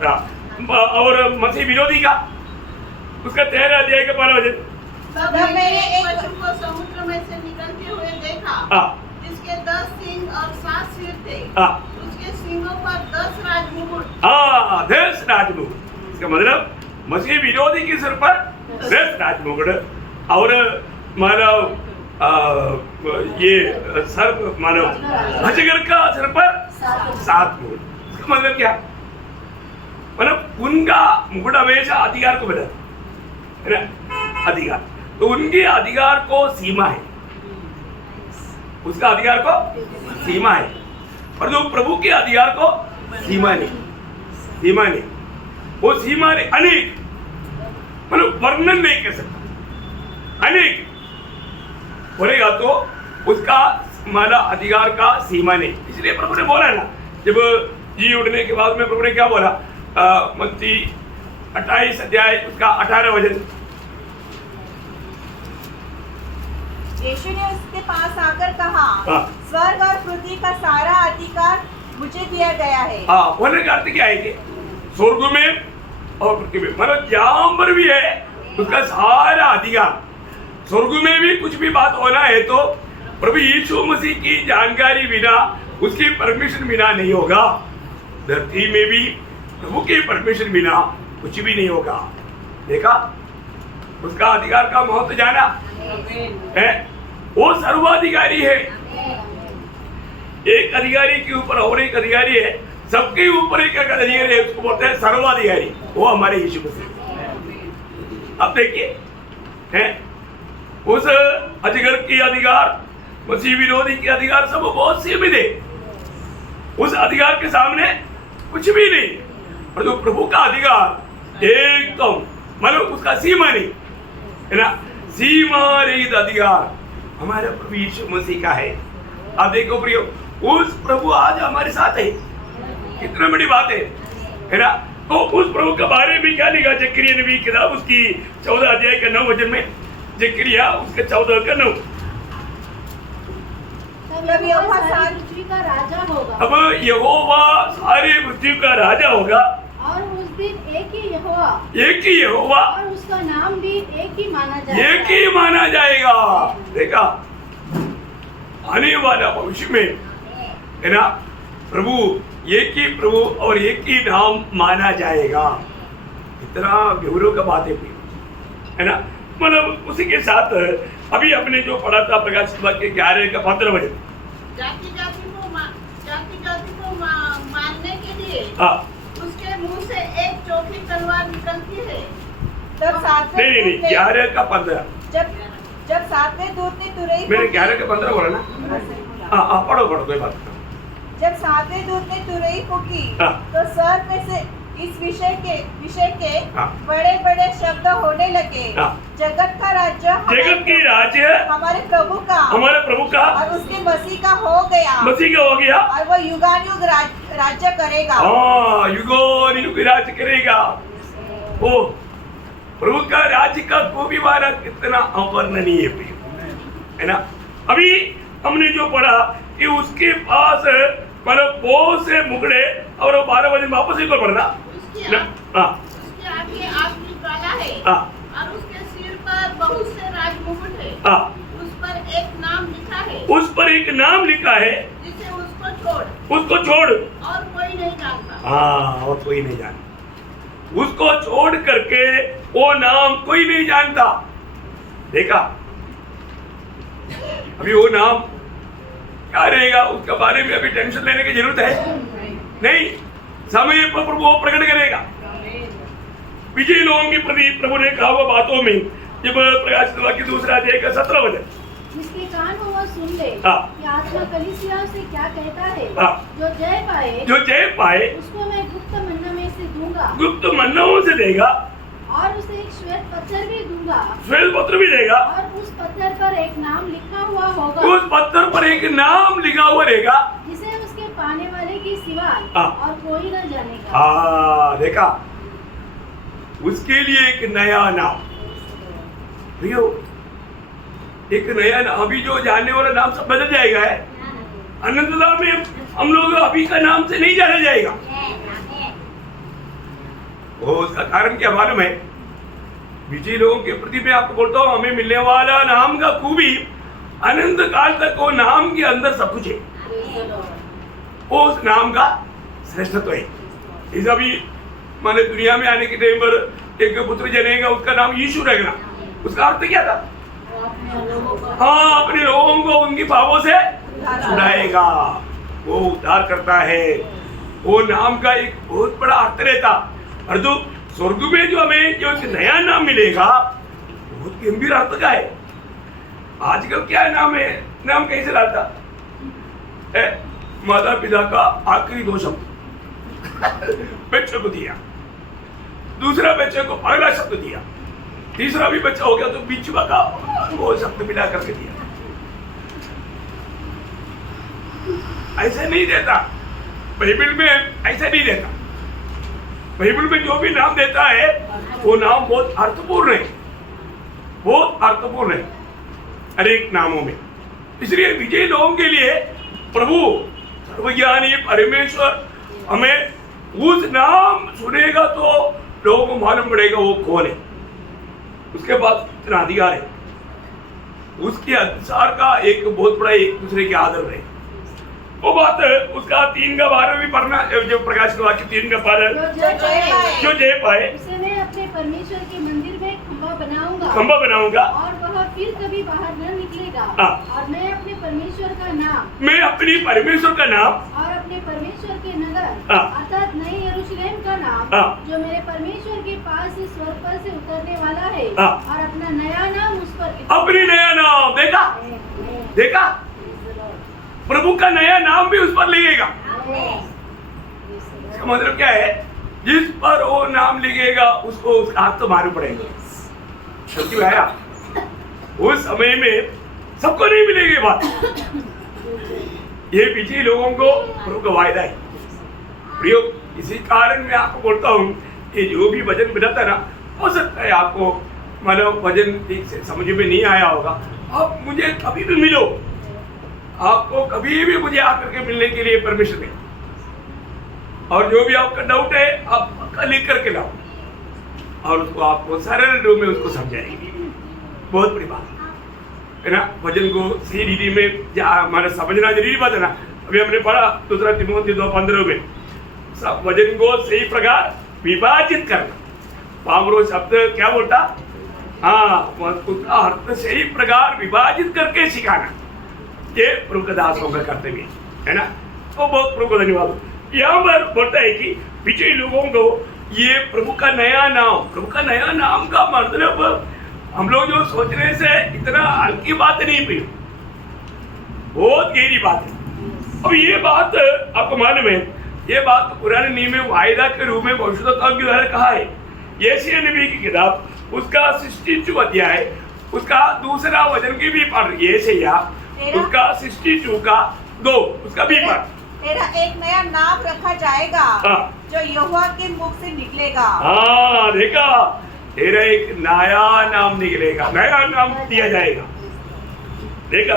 था। और मसीह विरोधी का उसका 13 अध्याय का 12 वचन। तब मैंने एक पशु को समुद्र में से निकलते हुए देखा, जिसके 10 सींग और 7 सिर थे। उसके सींगों पर 10 राजमुकुट। 10 राजमुकुट। इसका मतलब मसीह विरोधी के सिर पर 10 राजमुकुट। और मानव ये सर्प मानव अजगर का सिर पर 7 मुकुट। इसका मतलब क्या? मतलब उनका मुकुट हमेशा अधिकार को बदल है ना, अधिकार। तो उनके अधिकार को सीमा है, उसका अधिकार को सीमा है, पर जो प्रभु के अधिकार को सीमा नहीं, सीमा नहीं। वो सीमा नहीं, अनेक, मतलब वर्णन नहीं कर सकता। अनेक बोलेगा तो उसका हमारा अधिकार का सीमा नहीं। इसलिए प्रभु ने बोला ना, जब जी उठने के बाद में प्रभु ने क्या बोला? मत्ती 28 अध्याय उसका 18 वचन। यीशु ने उसके पास आकर कहा, हाँ। स्वर्ग और पृथ्वी का सारा अधिकार मुझे दिया गया है। बोलने का अर्थ क्या है कि स्वर्ग में और पृथ्वी में, मतलब जहां पर भी है उसका सारा अधिकार। स्वर्ग में भी कुछ भी बात होना है तो प्रभु यीशु मसीह की जानकारी बिना, उसकी परमिशन बिना नहीं होगा। धरती में भी प्रभु के परमिशन बिना कुछ भी नहीं होगा। देखा, उसका अधिकार का महत्व जाना है। वो सर्वाधिकारी है। एक अधिकारी के ऊपर और एक अधिकारी है, सबके ऊपर एक अधिकारी है, उसको बोलते हैं सर्वाधिकारी। वो हमारे यीशु मसीह। अब देखिए है, उस अजगर की अधिकार, मसीह विरोधी के अधिकार सब बहुत सीमित है। उस अधिकार के सामने कुछ भी नहीं। और जो प्रभु का अधिकार एकदम, मतलब उसका सीमा नहीं है ना, सीमा रहित अधिकार हमारे प्रभु यीशु मसीह का है। अब देखो प्रियो, उस प्रभु आज हमारे साथ है। कितना बड़ी बात है ना। तो उस प्रभु के बारे में क्या लिखा जकरिया नबी की किताब उसकी 14 अध्याय का 9 वचन में, जकरिया उसके 14 का 9। तब यहोवा सारी पृथ्वी का राजा होगा। अब यहोवा सारी पृथ्वी का राजा होगा। और उस दिन एक ही यहोवा, एक ही यहोवा, और उसका नाम भी एक ही माना जाएगा। एक ही माना जाएगा। देखा, आने वाला भविष्य में है ना, प्रभु एक ही प्रभु और एक ही नाम माना जाएगा। इतना गौरव का बात है ना। मतलब उसी के साथ अभी हमने जो पढ़ा था प्रकाश सभा के 11 का 15 वचन, जाति जाति को मारने के लिए उसके मुंह से एक चौकी तलवार निकलती है। तब सातवें नहीं 11 का 15। जब सातवें दूत ने तुरई, मैंने 11 का 15 बोला ना। हाँ पढ़ो कोई बात नहीं। जब सातवें दूत ने तुरई फूकी तो स्वर्ग में से इस विषय के बड़े बड़े शब्द होने लगे। जगत का राज्य, जगत की राज्य हमारे प्रभु का और उसके मसीह का हो गया। और वो युगानुयुग राज्य करेगा। युगानुयुग राज्य करेगा। वो प्रभु का राज्य का को भी बारा कितना अवर्णनीय है ना। अभी हमने जो पढ़ा कि उसके पास मतलब बहुत से मुखड़े, और 12 बजे वापस एक पढ़ना। उसके आगे आखिरी काला है और उसके सिर पर बहुत से राजमुकुट है। उस पर एक नाम लिखा है, जिसे उसको छोड़ और कोई नहीं जानता। और कोई नहीं जानता। उसको छोड़ करके वो नाम कोई नहीं जानता। देखा, अभी वो नाम क्या रहेगा उसके बारे में अभी टेंशन लेने की जरूरत है नहीं। समय पर प्रभु प्रकट करेगा। विजय लोगों के प्रति प्रभु ने कहा हुआ बातों में, जब प्रकाश सभा की 2 अध्याय का 17 वचन, जिसके कान हो वह सुन ले कि आत्मा कलीसियाओं से क्या कहता है। जो जय पाए उसको मैं गुप्त मन्ना में से दूंगा। गुप्त मन्नाओं से देगा। और उसे एक श्वेत पत्थर भी दूंगा, श्वेत पत्र भी देगा, और उस पत्थर पर एक नाम लिखा हुआ होगा, उस पत्थर पर एक नाम लिखा हुआ रहेगा, जिसे उसके पाने वाले की सिवाय हाँ। और कोई न जानेगा। हाँ देखा, उसके लिए एक नया नाम, प्रियो एक नया नाम, अभी जो जानने वाला नाम सब बदल जाएगा है। अनंतता में हम लोग अभी का नाम से नहीं जाना जाएगा। वो उसका कारण क्या मालूम है? विजयी लोगों के प्रति मैं आपको बोलता हूँ, हमें मिलने वाला नाम का खूबी अनंत काल तक वो नाम के अंदर सब कुछ है। वो उस नाम का श्रेष्ठत्व है। इस अभी माने दुनिया में आने के टाइम पर एक पुत्र जनेगा, उसका नाम यीशु रखना, उसका अर्थ क्या था? हाँ, अपने लोगों को उनकी पापों से छुड़ाएगा, वो उद्धार करता है। वो नाम का एक बहुत बड़ा अर्थ रहता। और तो स्वर्ग में जो हमें जो एक नया नाम मिलेगा, बहुत गंभीर अर्थ का है। आजकल क्या नाम है? नाम कैसे लाता है? माता पिता का आखिरी 2 शब्द बच्चे को दिया, दूसरा बच्चे को पहला शब्द दिया, तीसरा भी बच्चा हो गया तो बीच का वो शब्द मिला करके दिया। ऐसा नहीं देता बाइबल में, ऐसा नहीं देता। बाइबल में जो भी नाम देता है वो नाम बहुत अर्थपूर्ण है, बहुत अर्थपूर्ण है अनेक नामों में। इसलिए विजयी लोगों के लिए प्रभु सर्वज्ञानी परमेश्वर हमें उस नाम सुनेगा तो लोगों को मालूम पड़ेगा वो कौन है, उसके पास कितना अधिकार है, उसके अनुसार का एक बहुत बड़ा एक दूसरे के आदर है। वो बात उसका 3:12 भी पढ़ना, जो प्रकाश का वाक्य 3:12, जो जय पाए उसे मैं अपने परमेश्वर के मंदिर में खंभा बनाऊंगा और वह फिर कभी बाहर न निकलेगा। और मैं अपने परमेश्वर का नाम, मैं अपनी परमेश्वर का नाम और अपने परमेश्वर के नगर अर्थात नए यरूशलेम का नाम जो मेरे परमेश्वर के पास से स्वर्ग पर से उतरने वाला है, और अपना नया नाम उस पर, अपनी नया नाम देखा, देखा प्रभु का नया नाम भी उस पर लिखेगा। इसका मतलब क्या है? जिस पर वो नाम लिखेगा उसको उसका हाथ तो मालूम पड़ेगा। क्योंकि आया उस समय में सबको नहीं मिलेगी बात, ये पीछे लोगों को प्रभु का वायदा है। प्रियो, इसी कारण मैं आपको बोलता हूँ कि जो भी वचन मिला था ना, हो सकता है आपको मतलब वचन ठीक से समझ में नहीं आया होगा। आप मुझे कभी भी मिलो, आपको कभी भी मुझे आकर के मिलने के लिए परमिशन है। और जो भी आपका डाउट है आप पक्का लिख करके लाओ और उसको आपको सरल रूप में उसको समझाएंगे। बहुत बड़ी बात है ना, वचन को सही रीति में हमारा समझना जरूरी बात है ना। अभी हमने पढ़ा 2 तिमोथी 2:15 में, सब वचन को सही प्रकार विभाजित करना। पामरो शब्द क्या बोलता? हाँ, उसका अर्थ सही प्रकार विभाजित करके सिखाना, ये प्रभु का दासों का कर्तव्य है ना। तो बहुत प्रभु का धन्यवाद। यहाँ पर बोलता है कि विजयी लोगों को ये प्रभु का नया नाम, प्रभु का नया नाम का मतलब हम लोग जो सोचने से इतना हल्की बात नहीं पी, बहुत गहरी बात है। अब ये बात आपको मालूम है, ये बात पुराने नियम में वायदा के रूप में भविष्यवक्ताओं के द्वारा कहा है। यशायाह नबी की किताब उसका 62 अध्याय उसका 2 वचन की भी पढ़, यशायाह उसका 62 का 2 उसका भी पढ़। तेरा एक नया नाम रखा जाएगा जो यहोवा के मुख से निकलेगा। हाँ देखा, तेरा एक नया नाम निकलेगा, नया नाम दिया जाएगा। देखा,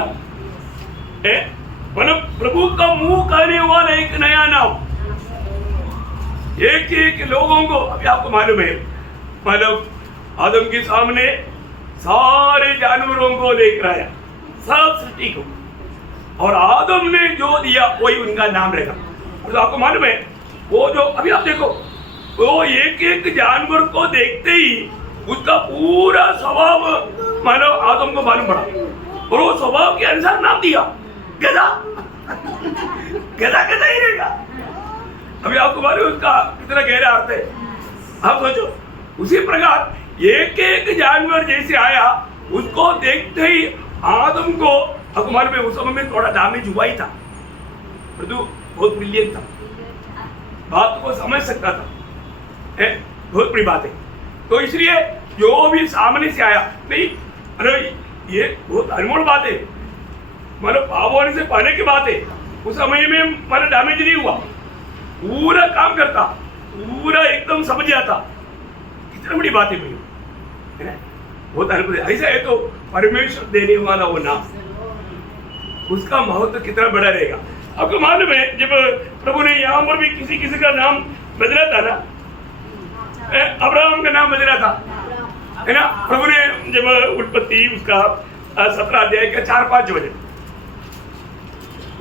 मतलब प्रभु का मुंह कहने वाला एक नया नाम, एक एक लोगों को। अभी आपको मालूम है, मतलब आदम के सामने सारे जानवरों को देख रहा है, सब सृष्टि को, और आदम ने जो दिया वही उनका नाम रहेगा। तो आपको मालूम है, वो जो अभी आप देखो, वो एक एक जानवर को देखते ही उसका पूरा स्वभाव मानो आदम को मालूम पड़ा, और वो स्वभाव के अनुसार नाम दिया, गधा। गधा गधा ही रहेगा। अभी आपको मालूम उसका कितना गहरा अर्थ है, आप सोचो। उसी प्रकार एक एक जानवर जैसे आया, उसको देखते ही आदम को, आपको मालूम है उस समय में थोड़ा डैमेज हुआ ही था, परंतु बहुत ब्रिलियंट था, बात को समझ सकता था। बहुत बड़ी बात है। तो इसलिए जो भी सामने से आया नहीं, अरे ये बहुत अनमोल बात है, मतलब पाप होने से पहले की बात है। उस समय में मतलब डैमेज नहीं हुआ, पूरा काम करता, पूरा एकदम समझ जाता। कितनी बड़ी बात है भैया, है ना? बहुत अद्भुत है। ऐसा है तो परमेश्वर देने वाला वो नाम, उसका महत्व कितना बड़ा रहेगा। आपको मालूम है जब प्रभु ने यहाँ पर भी किसी किसी का नाम बदला था ना, अब्राहम का नाम बदला था, है ना? प्रभु ने जब उत्पत्ति उसका 17 अध्याय का 4-5 वचन,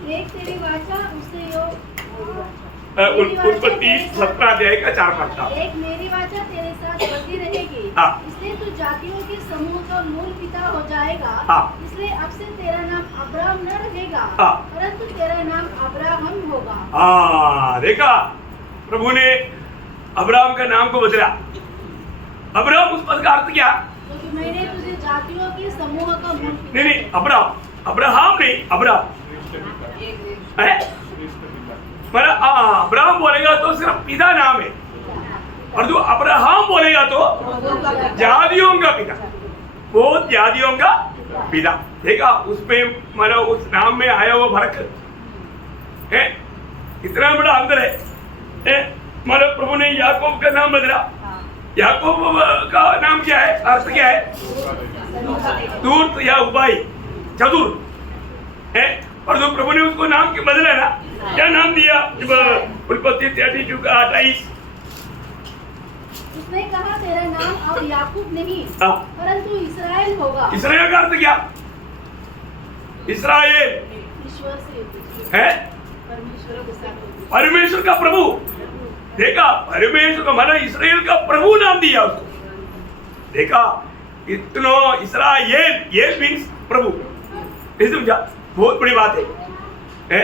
एक तेरी वाचा उससे उत्पत्ति 17 अध्याय का 4-5 था। एक मेरी वाचा तेरे साथ बनी रहेगी, हाँ। इसलिए तू जातियों के समूह का मूल पिता हो जाएगा। हाँ। इसलिए अब से तेरा नाम अब्राहम न रहेगा, हाँ। परंतु तेरा नाम अब्राहम होगा। हाँ, देखा प्रभु ने अब्राहम का नाम को बदला। अब्राहम उस पद का अर्थ क्या? क्योंकि मैंने तुझे जातियों के समूह का मूल पिता। नहीं, अब्राहम, अब्राहम नहीं, अब्राहम है। मतलब अब्राहम बोलेगा तो सिर्फ पिता नाम है, और जो अब्राहम बोलेगा तो जातियों का पिता, वो जातियों का पिता। देखा उसमें मतलब उस नाम में आया वो फर्क है, कितना बड़ा अंतर है। मतलब प्रभु ने याकूब का नाम बदला। याकूब का नाम क्या है, अर्थ क्या है? दूत या उपाय, चतुर है। और जो प्रभु ने उसको नाम के बदला ना, क्या नाम दिया? जब उत्पत्ति 28 उसने कहा तेरा नाम अब याकूब नहीं हाँ। परंतु इसराइल होगा। इसराइल का अर्थ क्या? इसराइल ईश्वर से है परमेश्वर के साथ परमेश्वर का प्रभु। देखा, परमेश्वर का माना इसराइल का प्रभु नाम दिया उसको। देखा इतना इसराइल, ये मीन्स प्रभु, नहीं समझा? बहुत बड़ी बात है,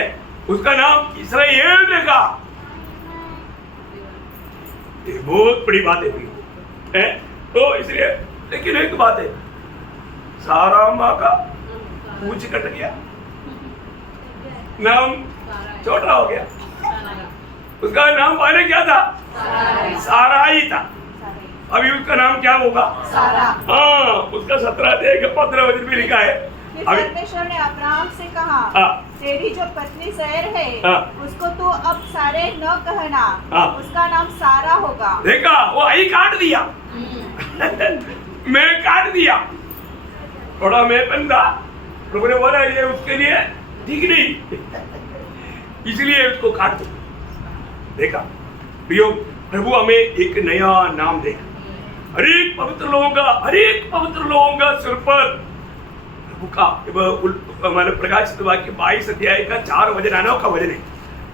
उसका नाम इसराइल रखा, ये बहुत बड़ी बात है। तो इसलिए लेकिन एक बात है, सारा माँ का पूछ कट गया, नाम छोटा हो गया। उसका नाम पहले क्या था? सारा ही था। अभी उसका नाम क्या होगा? सारा। हाँ, उसका 17 अध्याय का 15 वचन भी लिखा है। परमेश्वर ने अब्राहम से कहा, तेरी जो पत्नी सैर है उसको तू अब सारे न कहना, उसका नाम सारा होगा। देखा, वो आई काट दिया मैं काट दिया, थोड़ा मैं बंदा। प्रभु ने बोला ये उसके लिए ठीक नहीं, इसलिए उसको काट दो। देखा प्रियो, प्रभु हमें एक नया नाम दे। हर एक पवित्र लोगों का सिर पर प्रभु का हमारे प्रकाशित वाक्य 22 अध्याय का 4 वचन आना का वचन है।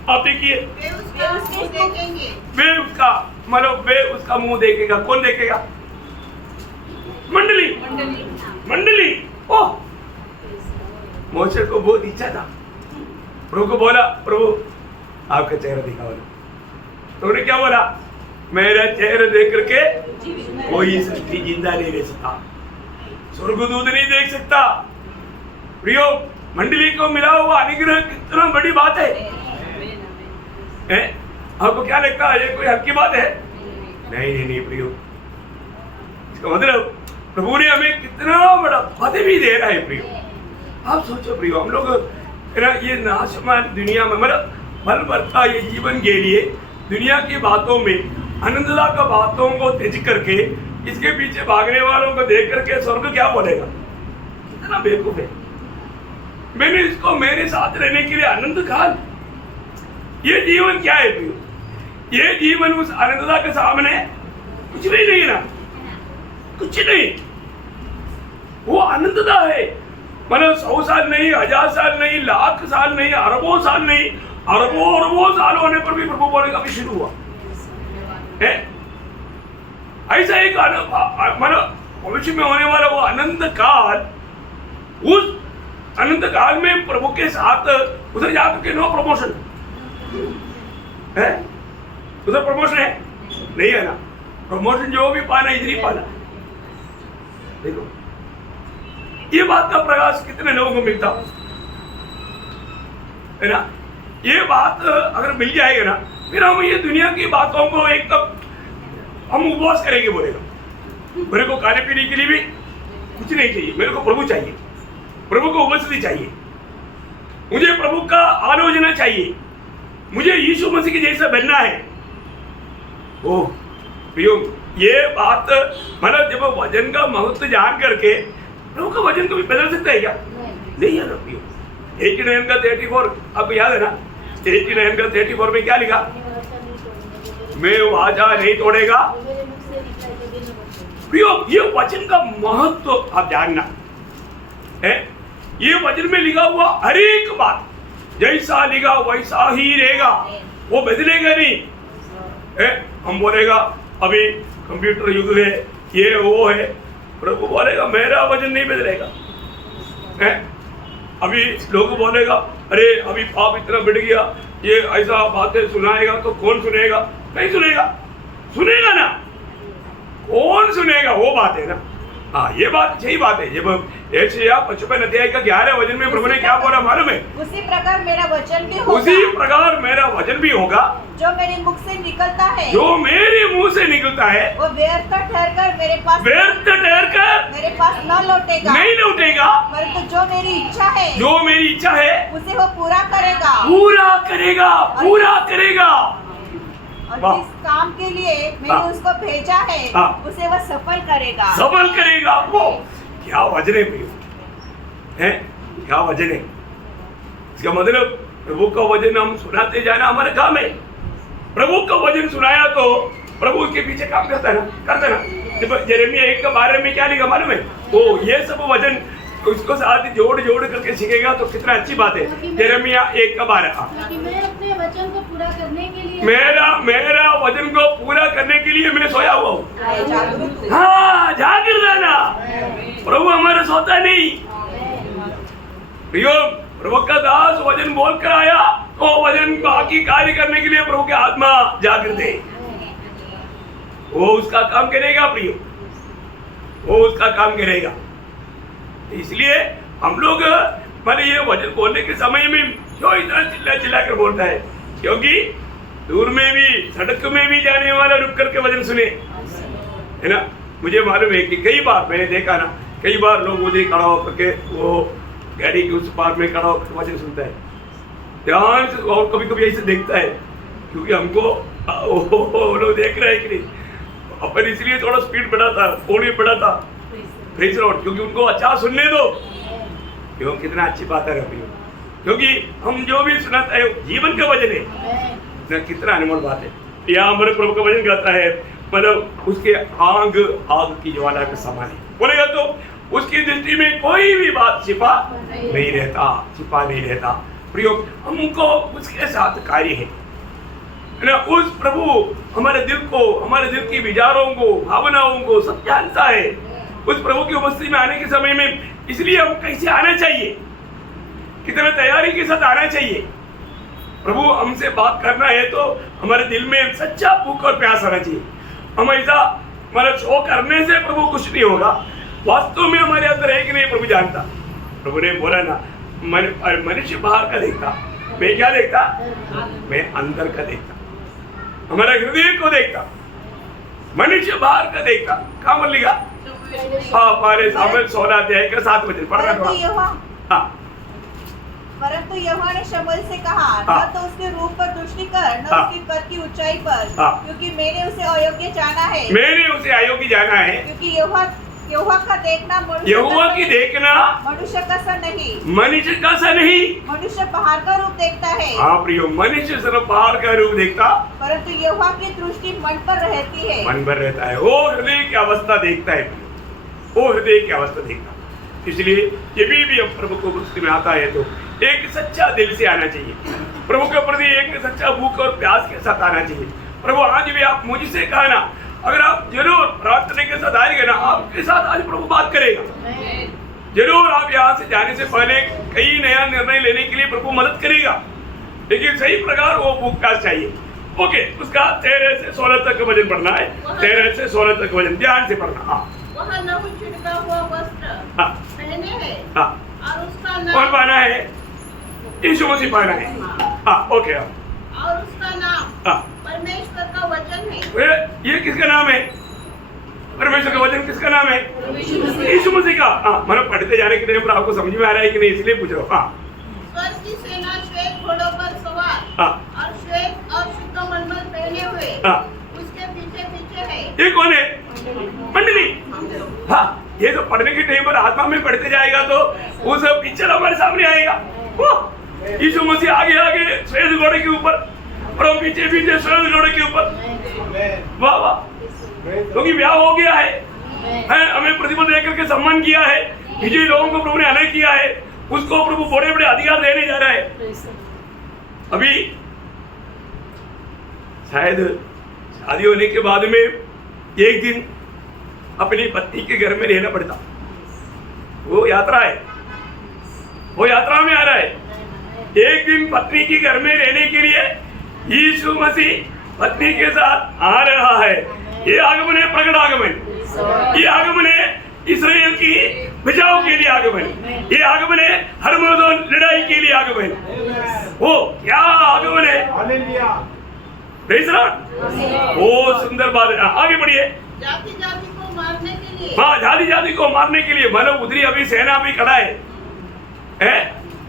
आप देखिए, वे उसका मुंह देखेगा। कौन देखेगा? मंडली। ओह, मोशे को बहुत इच्छा था, प्रभु को बोला, प्रभु आपका चेहरा दिखाओ। तो उन्होंने क्या बोला? मेरा चेहरा देख करके कोई सृष्टि जिंदा नहीं रह सकता, स्वर्गदूत नहीं देख सकता। प्रियो, मंडली को मिला हुआ अनुग्रह कितना बड़ी बात है। आपको क्या लगता है ये कोई हल्की बात है? नहीं प्रियो, इसका मतलब प्रभु ने हमें कितना बड़ा पदवी दे रहा है। प्रियो, आप सोचो प्रियो, हम लोग ये नाशमान दुनिया में मतलब फल भरता ये जीवन के लिए दुनिया की बातों में, आनंददा का बातों को त्यज करके इसके पीछे भागने वालों को देख करके स्वर्ग क्या बोलेगा? कितना बेवकूफ है। मैंने इसको मेरे साथ रहने के लिए आनंद काल, ये जीवन क्या है प्रियो? ये जीवन उस आनंददा के सामने कुछ भी नहीं ना, कुछ नहीं। वो आनंददा है, मतलब 100 साल नहीं, 1000 साल नहीं, लाख साल नहीं, अरबों साल नहीं, अरबों साल होने पर भी प्रभु बोलेगा अभी शुरू हुआ है। ऐसा एक मतलब भविष्य में होने वाला वो अनंत काल, उस अनंत काल में प्रभु के साथ उधर जाकर के नो प्रमोशन है, उधर प्रमोशन है नहीं है ना? प्रमोशन जो भी पाना इधर ही पाना। देखो ये बात का प्रकाश कितने लोगों को मिलता है ना? ये बात अगर मिल जाएगा ना, फिर हम ये दुनिया की बातों को एक तब हम उपवास करेंगे बोलेगा। मेरे को खाने पीने के लिए भी कुछ नहीं चाहिए, मेरे को प्रभु चाहिए, प्रभु को उपस्थिति चाहिए, मुझे प्रभु का आलोचना चाहिए, मुझे यीशु मसीह के जैसा बनना है। ओह प्रियो, ये बात मतलब जब वजन का महत्व जान करके प्रभु का वजन को भी बदल सकता है क्या? नहीं है ना प्रियो। 89 का 34 आपको याद है ना? 89 का 34 में क्या लिखा? मैं वाचा नहीं तोड़ेगा। प्रियो, ये वचन का महत्व आप जानना है। ये वचन में लिखा हुआ हर एक बात जैसा लिखा वैसा ही रहेगा, वो बदलेगा नहीं है। हम बोलेगा अभी कंप्यूटर युग है, ये वो है, प्रभु बोलेगा मेरा वचन नहीं बदलेगा है। अभी लोग बोलेगा अरे अभी पाप इतना बढ़ गया, ये ऐसा बातें सुनाएगा तो कौन सुनेगा? नहीं सुनेगा, सुनेगा ना, कौन सुनेगा? वो बात है ना। हाँ, ये बात सही बात है। जब यशायाह 55 अध्याय का 11 वचन में प्रभु ने क्या बोला मालूम है? उसी प्रकार मेरा वचन भी होगा, उसी प्रकार मेरा वचन भी होगा जो मेरे मुख से निकलता है, जो मेरे मुंह से निकलता है वो व्यर्थ ठहरकर मेरे पास मेरे पास न लौटेगा, नहीं लौटेगा, परंतु जो मेरी इच्छा है, जो मेरी इच्छा है उसे वो पूरा करेगा, पूरा करेगा, पूरा करेगा। और वाह। जिस काम के लिए मैंने हाँ। उसको भेजा है हाँ। उसे वह सफल करेगा। सफल करेगा। वो क्या वजन है प्रियो, है क्या वजन है? इसका मतलब प्रभु का वचन हम सुनाते जाना हमारा काम है। प्रभु का वचन सुनाया तो प्रभु उसके पीछे काम करता है ना। जब यिर्मयाह 1 के 12 में क्या लिखा मालूम है? वो ये सब वचन उसको साथ जोड़ करके सीखेगा तो कितना अच्छी बात है। यिर्मयाह 1 का 12, मैं अपने वचन को पूरा करने के लिए मेरा वचन को पूरा करने के लिए मैं सोया हुआ हूँ। जागरूक हाँ, जागृत रहना। प्रभु हमारा सोता नहीं। प्रियो, प्रभु का दास वचन बोल कर आया तो वचन बाकी कार्य करने के लिए प्रभु की आत्मा जागृत है। वो उसका काम करेगा प्रियो, वो उसका काम करेगा। इसलिए हम लोग मैंने ये वचन बोलने के समय में क्यों इतना चिल्ला कर बोलता है? क्योंकि दूर में भी सड़क में भी जाने वाला रुक करके वचन सुने, है ना। मुझे मालूम है कि कई बार मैंने देखा ना, कई बार लोग मुझे खड़ा होकर के वो गाड़ी के उस पार में खड़ा होकर वचन सुनता है ध्यान से, और कभी कभी ऐसे देखता है क्योंकि हमको वो लोग देख रहे हैं कि नहीं। अपन इसलिए थोड़ा स्पीड बढ़ाता, पौड़ी बढ़ाता फ्रेश रोड, क्योंकि उनको अच्छा सुनने दो। क्यों? कितना अच्छी बात है रवि, क्योंकि हम जो भी सुनाता है जीवन का वचन है ना, कितना अनमोल बात है। यहाँ हमारे प्रभु का वचन कहता है मतलब उसके आग की ज्वाला के समान है। बोलेगा तो उसकी दृष्टि में कोई भी बात छिपा नहीं रहता। प्रियो, हमको उसके साथ कार्य है ना। उस प्रभु हमारे दिल को, हमारे दिल की विचारों को, भावनाओं को सब जानता है। उस प्रभु की उपस्थिति में आने के समय में इसलिए हम कैसे आना चाहिए, कितना तैयारी के साथ आना चाहिए। प्रभु हमसे बात करना है तो हमारे दिल में सच्चा भूख और प्यास आना चाहिए। हम ऐसा मतलब शो करने से प्रभु कुछ नहीं होगा, वास्तव में हमारे अंदर है कि नहीं प्रभु जानता। प्रभु ने बोला ना, मनुष्य बाहर का देखता, मैं क्या देखता? मैं अंदर का देखता, हमारा हृदय को देखता। मनुष्य बाहर का देखता। कहाँ बोल लिखा? हमारे सामने 16 अध्याय का 7 वचन पढ़ना थोड़ा। परंतु यहोवा ने शमूएल से कहा, न तो उसके रूप पर दृष्टि कर, न उसकी कद की ऊंचाई पर, क्योंकि मैंने उसे अयोग्य जाना है। क्योंकि यहोवा का देखना मनुष्य का सा नहीं, मनुष्य पहाड़ का रूप देखता है। हाँ प्रियो, मनुष्य सिर्फ पहाड़ का रूप देखता, परंतु यहोवा की दृष्टि मन पर रहती है। मन पर रहता है। वो हृदय की अवस्था देखता है, वो हृदय की अवस्था देखता। इसलिए जब भी हम प्रभु को उपस्थिति में आता है तो एक सच्चा दिल से आना चाहिए। प्रभु के प्रति एक सच्चा भूख और प्यास के साथ आना चाहिए। प्रभु आज भी आप मुझसे कहा ना, अगर आप जरूर प्रार्थना के साथ आएंगे ना, आपके साथ आज प्रभु बात करेगा। जरूर आप यहाँ से जाने से पहले कई नया निर्णय लेने के लिए प्रभु मदद करेगा, लेकिन सही प्रकार वो भूख प्यास चाहिए। ओके, उसका 13 से 16 तक वचन पढ़ना है। 13 से 16 तक वचन ध्यान से पढ़ना। हाँ, वह लहू छिड़का हुआ वस्त्र पहने है और उसका नाम कौन पहना है? यीशु मसीह पहना है। हाँ, ओके। और उसका नाम परमेश्वर का वचन है। ये किसका नाम है? परमेश्वर का वचन किसका नाम है? यीशु मसीह का। हाँ, मतलब पढ़ते जाने के टाइम पर आपको समझ में आ रहा है कि नहीं, इसलिए पूछ रहा हूँ। हाँ, स्वर्ग की सेना श्वेत घोड़ों पर सवार हाँ, और श्वेत और शुद्ध मलमल पहने हुए हाँ, उसके पीछे पीछे है। ये कौन है? मंडली। हाँ, ये जो पढ़ने के टाइम पर आत्मा में पढ़ते जाएगा तो वो सब पिक्चर हमारे सामने आएगा। यीशु मसीह आगे आगे श्वेत घोड़े के ऊपर और हम पीछे पीछे श्वेत घोड़े के ऊपर। वाह वाह, क्योंकि ब्याह हो गया है, हमें प्रतिफल देकर के सम्मान किया है, विजयी लोगों को प्रभु ने अलग किया है, उसको प्रभु बड़े बड़े अधिकार देने जा रहा है। अभी शायद शादी होने के बाद में एक दिन अपनी पत्नी के घर में रहना पड़ता, वो यात्रा है, वो यात्रा में आ रहा है। एक दिन पत्नी के घर में रहने के लिए यीशु मसीह पत्नी के साथ आ रहा है। ये आगमन है, प्रकट आगमन। ये आगमन है इस्राएल की बचाव के लिए आगमन। ये आगमन है हरमोदन लड़ाई के लिए आगमन। वो क्या आगमन है? Praise Lord. वो सुंदर बात है। आगे बढ़िए। जाति जाति को मारने के लिए। हाँ, जाति जाति को मारने के लिए। मानो उधरी अभी सेना भी खड़ा है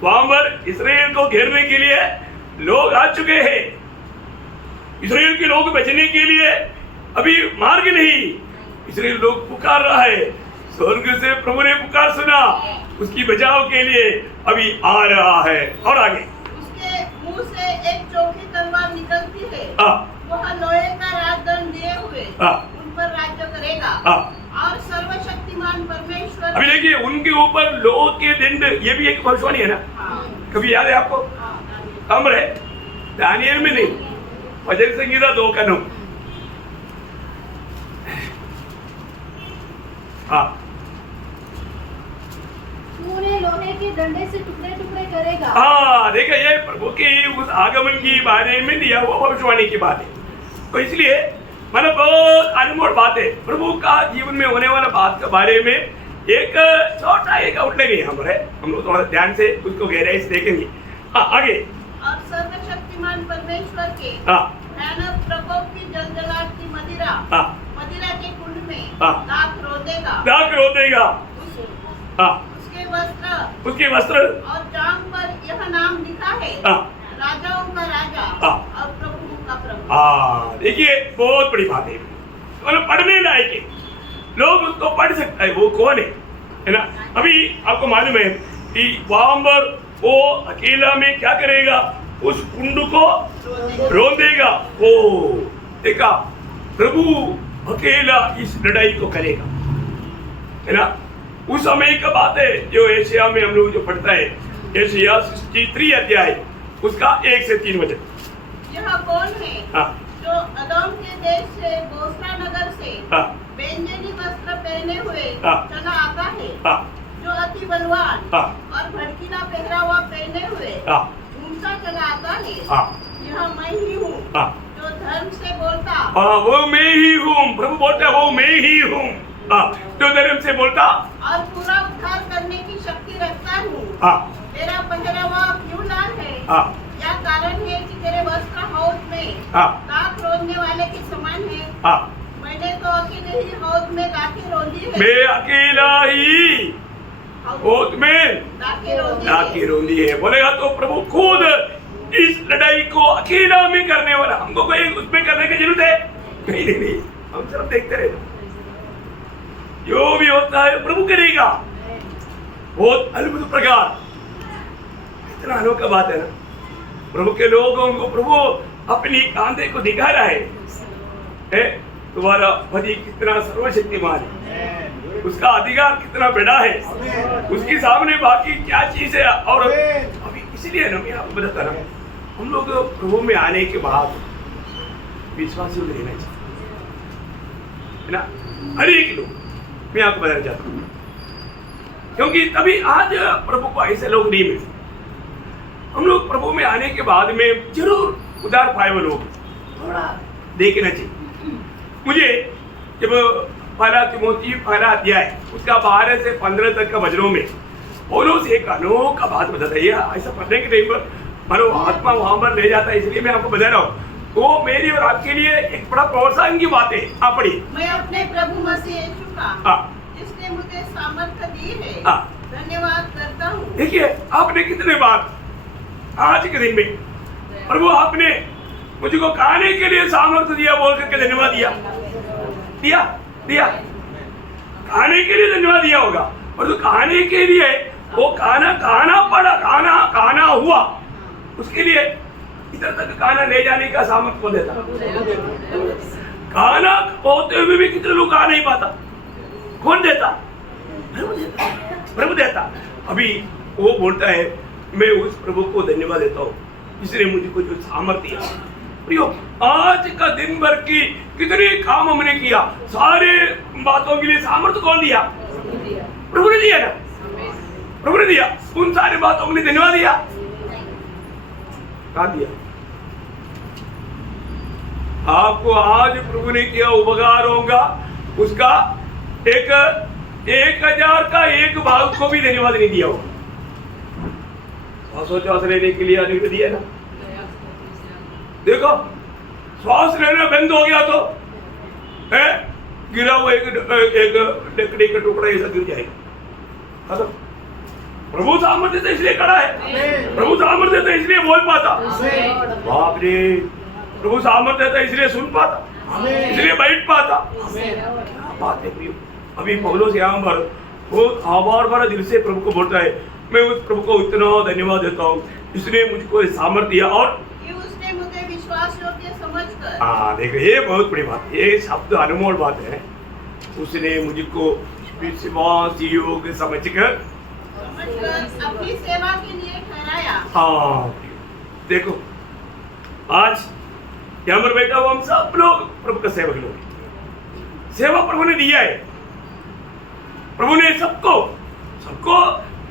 वहां पर इस्राएल को घेरने के लिए लोग आ चुके हैं। इस्राएल के लोग बचने के लिए अभी मार्ग नहीं। इसलिए लोग पुकार रहा है, स्वर्ग से प्रभु ने पुकार सुना, उसकी बचाव के लिए अभी आ रहा है। और आगे उसके मुंह से एक चौकी तलवार निकलती है। वह लोहे का राजदंड लिए हुए उन पर राज्य करेगा और सर्वशक्तिमान परमेश्वर। अभी देखिए, उनके ऊपर लोह के दंड, ये भी एक भविष्यवाणी है ना। कभी याद है आपको? अम्र है, दानियल में नहीं, भजन संगीता 2 का 9। हाँ, तू उन्हें लोहे के डंडे से टुकड़े टुकड़े करेगा। हाँ, देखा, ये प्रभु की उस आगमन की बारे में दिया हुआ भविष्यवाणी की बात है। तो इसलिए मतलब बहुत अनमोल बात है। प्रभु का जीवन में होने वाला बात के बारे में एक छोटा एक आउटलाइन है हमारे, हम लोग थोड़ा ध्यान से उसको गहराई से देखेंगे। हाँ, आगे। और सर्वशक्तिमान परमेश्वर के भयानक प्रकोप की जलजलाहट की मदिरा मदिरा के कुंड में दाख रोदेगा। उसके वस्त्र और जांघ पर यह नाम लिखा है, राजाओं का राजा और प्रभु का प्रभु। देखिए, बहुत बड़ी बात है, मतलब पढ़ने लायक है, लोग उसको पढ़ सकते हैं। वो कौन है ना? अभी आपको मालूम है कि वहां पर वो अकेला में क्या करेगा? उस कुंड को रोंदेगा। ओ देखा, प्रभु अकेला इस लड़ाई को करेगा, है ना? उस समय का बात है जो एशिया में हम लोग जो पढ़ता है, एशिया 63 अध्याय उसका 1 से 3 वचन। यह कौन है जो अदोम के देश से बोस्रा नगर से बेंजनी वस्त्र पहने हुए चला आता है, जो अति बलवान और भड़कीला पहरावा पहने हुए ऊंचा चला आता है। यह मैं ही हूँ जो धर्म से बोलता। वो मैं ही हूँ, प्रभु बोलता है, वो मैं ही हूँ जो धर्म से बोलता और पूरा उद्धार करने की शक्ति रखता हूँ। तेरा पहरावा क्यों लाल है? यह कारण है कि तेरे वस्त्र हौद में दाख रोंदने वाले के समान है। मैंने तो अकेले ही हौद में दाखें रोंदी है। मैं अकेला ही हौद में दाखें रोंदी है। बोलेगा तो प्रभु खुद इस लड़ाई को अकेला में करने वाला। हमको कोई उसमें करने की जरूरत है? नहीं, हम सिर्फ देखते रहे। जो भी होता है प्रभु करेगा। बहुत अद्भुत प्रकार, इतना अनोखा बात है ना। प्रभु के लोगों को प्रभु अपनी कांधे को दिखा रहा है, तुम्हारा पति कितना सर्वशक्तिमान है, उसका अधिकार कितना बड़ा है, उसके सामने बाकी क्या चीज है। और अभी इसलिए ना मैं आपको बताता ना, हम लोग प्रभु में आने के बाद विश्वासियों में रहना चाहिए, है ना? हर एक लोग, मैं आपको बताना चाहता हूँ, क्योंकि तभी आज प्रभु को ऐसे लोग नहीं मिलते। हम लोग प्रभु में आने के बाद में जरूर उदार पाए वो लोग थोड़ा देखना चाहिए। मुझे जब पहला तिमोथी पहला अध्याय उसका 12 से 15 तक का वचनों में पौलुस एक अनोखा बात बताता है। ऐसा पढ़ने के टाइम पर मानो आत्मा वहां पर ले जाता है, इसलिए मैं आपको बता रहा हूँ। वो मेरी और आपके लिए एक बड़ा प्रोत्साहन की बात है। आप पढ़िए। मैं अपने प्रभु मसीह यीशु का जिसने मुझे सामर्थ्य दी है धन्यवाद करता हूँ। देखिए आपने कितने बार आज के दिन में प्रभु आपने मुझको खाने के लिए सामर्थ्य दिया बोल करके धन्यवाद दिया दिया दिया। खाने के लिए धन्यवाद दिया होगा और तो खाने के लिए वो खाना पड़ा, खाना हुआ, उसके लिए इधर तक खाना ले जाने का सामर्थ्य कौन देता? खाना होते हुए भी कितने लोग खा नहीं पाता, कौन देता? प्रभु देता। अभी वो बोलता है मैं उस प्रभु को धन्यवाद देता हूँ इसने मुझको जो सामर्थ्य दिया। प्रियो, आज का दिन भर की कितने काम हमने किया, सारे बातों के लिए सामर्थ्य कौन दिया? प्रभु ने दिया ना, प्रभु ने दिया। उन सारे बातों के लिए धन्यवाद दिया, कहा दिया? आपको आज प्रभु ने किया उपकार होगा उसका 1000 का 1 भाग को भी धन्यवाद नहीं दिया होगा। श्वास लेने के लिए अनुमति दिया ना। देखो श्वास लेना बंद हो गया तो है गिरा हुआ एक लकड़ी का टुकड़ा ऐसा गिर जाएगा। खत्म। प्रभु सामर्थ्य से इसलिए खड़ा है, प्रभु सामर्थ्य से इसलिए बोल पाता। बाप रे, प्रभु सामर्थ्य था इसलिए सुन पाता, इसलिए बैठ पाता। बात है प्रियो। अभी पौलुस यहाँ पर बहुत आभार भरा दिल से प्रभु को बोलता है मैं उस प्रभु को इतना धन्यवाद देता हूँ इसने मुझको सामर्थ्य दिया और उसने मुझे विश्वास योग्य समझकर। देखो ये बहुत बड़ी बात, ये शब्द अनमोल बात है। उसने मुझको विश्वास योग्य समझकर अपनी सेवा के लिए ठहराया। देखो आज यहाँ पर बैठा हुआ हम सब लोग प्रभु का सेवक लोग, सेवा प्रभु ने दिया है। प्रभु ने सबको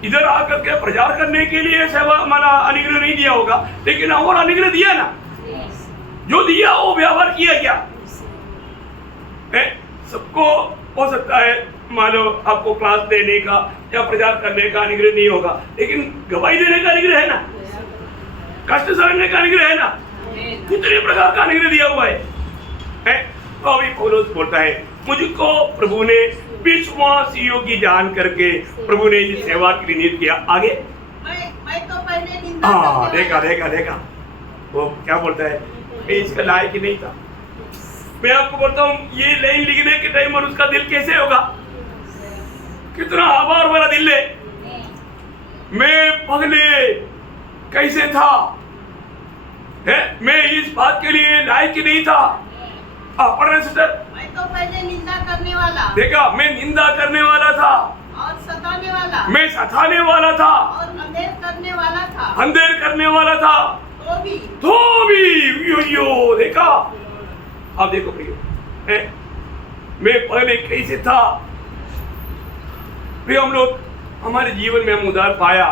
इधर आकर के प्रचार करने के लिए सेवा हमारा अनुग्रह नहीं दिया होगा, लेकिन और अनुग्रह दिया ना। जो दिया वो व्यवहार किया क्या? सबको हो सकता है मानो आपको क्लास देने का या प्रचार करने का अनुग्रह नहीं होगा, लेकिन गवाही देने का अनुग्रह है ना, कष्ट सहने का अनुग्रह है ना, कितने प्रकार का अनुग्रह दिया हुआ है। तो अभी पौलुस बोलता है मुझको प्रभु ने विश्वास योग्य जान करके प्रभु ने इस सेवा के लिए नियुक्त किया। आगे मैं तो पहले निंदा देखा वो क्या बोलता है, मैं इसका लायक ही नहीं था। मैं आपको बोलता हूँ ये लाइन लिखने के टाइम और उसका दिल कैसे होगा, कितना आभार वाला दिल है। मैं पहले कैसे था मैं इस बात के लिए लायक ही नहीं था। पढ़ने सिस्टर, मैं तो पहले निंदा करने वाला, देखा मैं निंदा करने वाला था और सताने वाला, मैं सताने वाला था और अंधेर करने वाला था, तो भी यो देखा। अब देखो प्रियो, मैं पहले कैसे था। प्रियो, हम लोग हमारे जीवन में हम उधार पाया,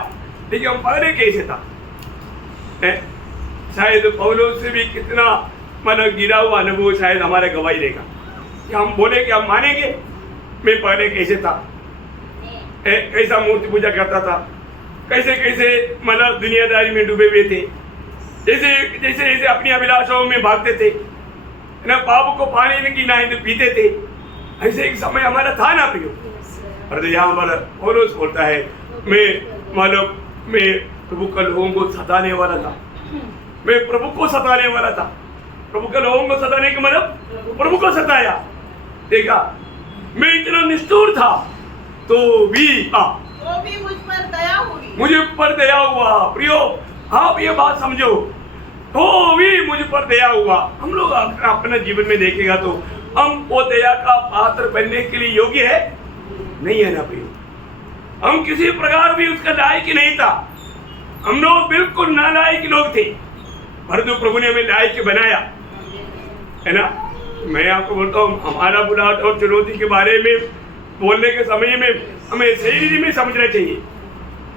लेकिन हम पहले कैसे था। शायद पौलुस से भी कितना मतलब गिरा हुआ अनुभव शायद हमारे गवाही देगा कि हम बोले कि हम मानेंगे मैं पहले कैसे था, कैसा मूर्ति पूजा करता था, कैसे कैसे मतलब दुनियादारी में डूबे हुए थे, जैसे अपनी अभिलाषाओं में भागते थे ना, पाप को पानी की ना पीते थे। ऐसे एक समय हमारा था ना प्रियो। और तो यहाँ पर पौलुस बोलता है मैं प्रभु का लोगों को सताने वाला था, मैं प्रभु को सताने वाला था। प्रभु के लोगों को सताने का मतलब प्रभु को सताया। देखा मैं इतना निष्ठुर था तो भी मुझ पर दया हुई, मुझे पर दया हुआ। प्रियो, आप ये बात समझो, तो भी मुझ पर दया हुआ। हम लोग अपने जीवन में देखेगा तो हम वो दया का पात्र बनने के लिए योग्य है नहीं है ना प्रियो। हम किसी प्रकार भी उसका लायक ही नहीं था, हम लोग बिल्कुल नालायक लोग थे, परंतु प्रभु ने हमें लायक बनाया है ना। मैं आपको बोलता हूँ हमारा बुलाहट और चुनौती के बारे में बोलने के समय में हमें सही में समझना चाहिए।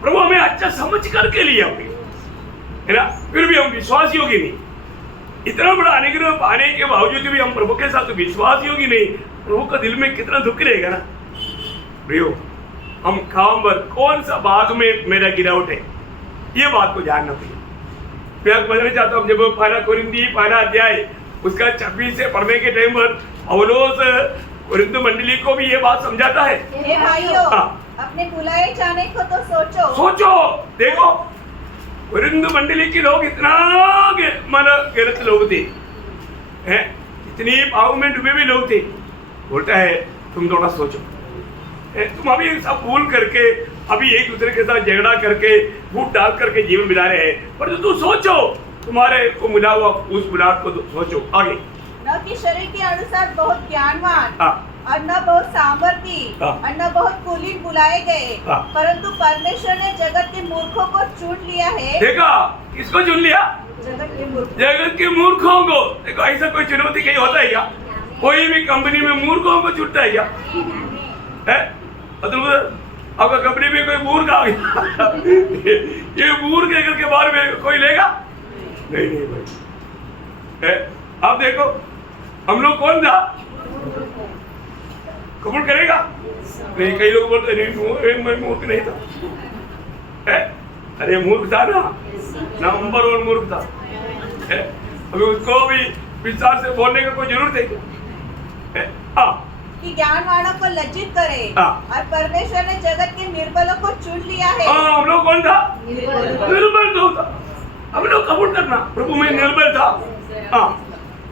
प्रभु हमें अच्छा समझ करके लिया है ना, फिर भी हम विश्वास योग्य नहीं। इतना बड़ा अनुग्रह पाने के बावजूद भी हम प्रभु के साथ विश्वास योग्य नहीं, प्रभु का दिल में कितना दुख रहेगा ना प्रियो। हम काम पर कौन सा भाग में मेरा गिरावट है, ये बात को जानना पड़ेगा। मैं आपको बताना चाहता हूँ, जब पहला कोरिंथी पहला अध्याय उसका 26 से पढ़ने के टाइम पर पौलुस कोरिन्थ मंडली को भी ये बात समझाता है। हे भाइयों, अपने बुलाए जाने को तो सोचो। देखो कोरिन्थ मंडली के लोग इतना गलत लोग थे, हैं, इतनी पाव में डूबे हुए लोग थे। बोलता है तुम थोड़ा सोचो, तुम अभी सब भूल करके अभी एक दूसरे के साथ झगड़ा करके फूट डाल करके जीवन बिता रहे हैं, पर तू सोचो तुम्हारे को मिला हुआ उस बुलाहट को तो सोचो। आगे, न कि शरीर के अनुसार बहुत ज्ञानवान और न बहुत सामर्थी और न बहुत कुलीन बुलाए गए, परंतु परमेश्वर ने जगत के मूर्खों को चुन लिया है। देखा, किसको चुन लिया? जगत के मूर्खों को। देखो ऐसा कोई चुनौती कहीं होता है क्या? कोई भी कंपनी में मूर्खों को चुनता है क्या? मतलब आपका कंपनी में कोई मूर्ख आ गया ये मूर्ख है करके बाहर में कोई लेगा? नहीं भाई। अब देखो हम लोग कौन था? कबूल करेगा? नहीं, कई लोग बोलते नहीं मैं मूर्ख नहीं था। अरे मूर्ख था ना, नंबर 1 मूर्ख था। अभी उसको भी विस्तार से बोलने का कोई जरूरत है क्या? कि ज्ञानवानों को लज्जित करे और परमेश्वर ने जगत के निर्बलों को चुन लिया है। हम लोग कौन था? निर्बल तो था। हम लोग कबूल करना, प्रभु में निर्बल था।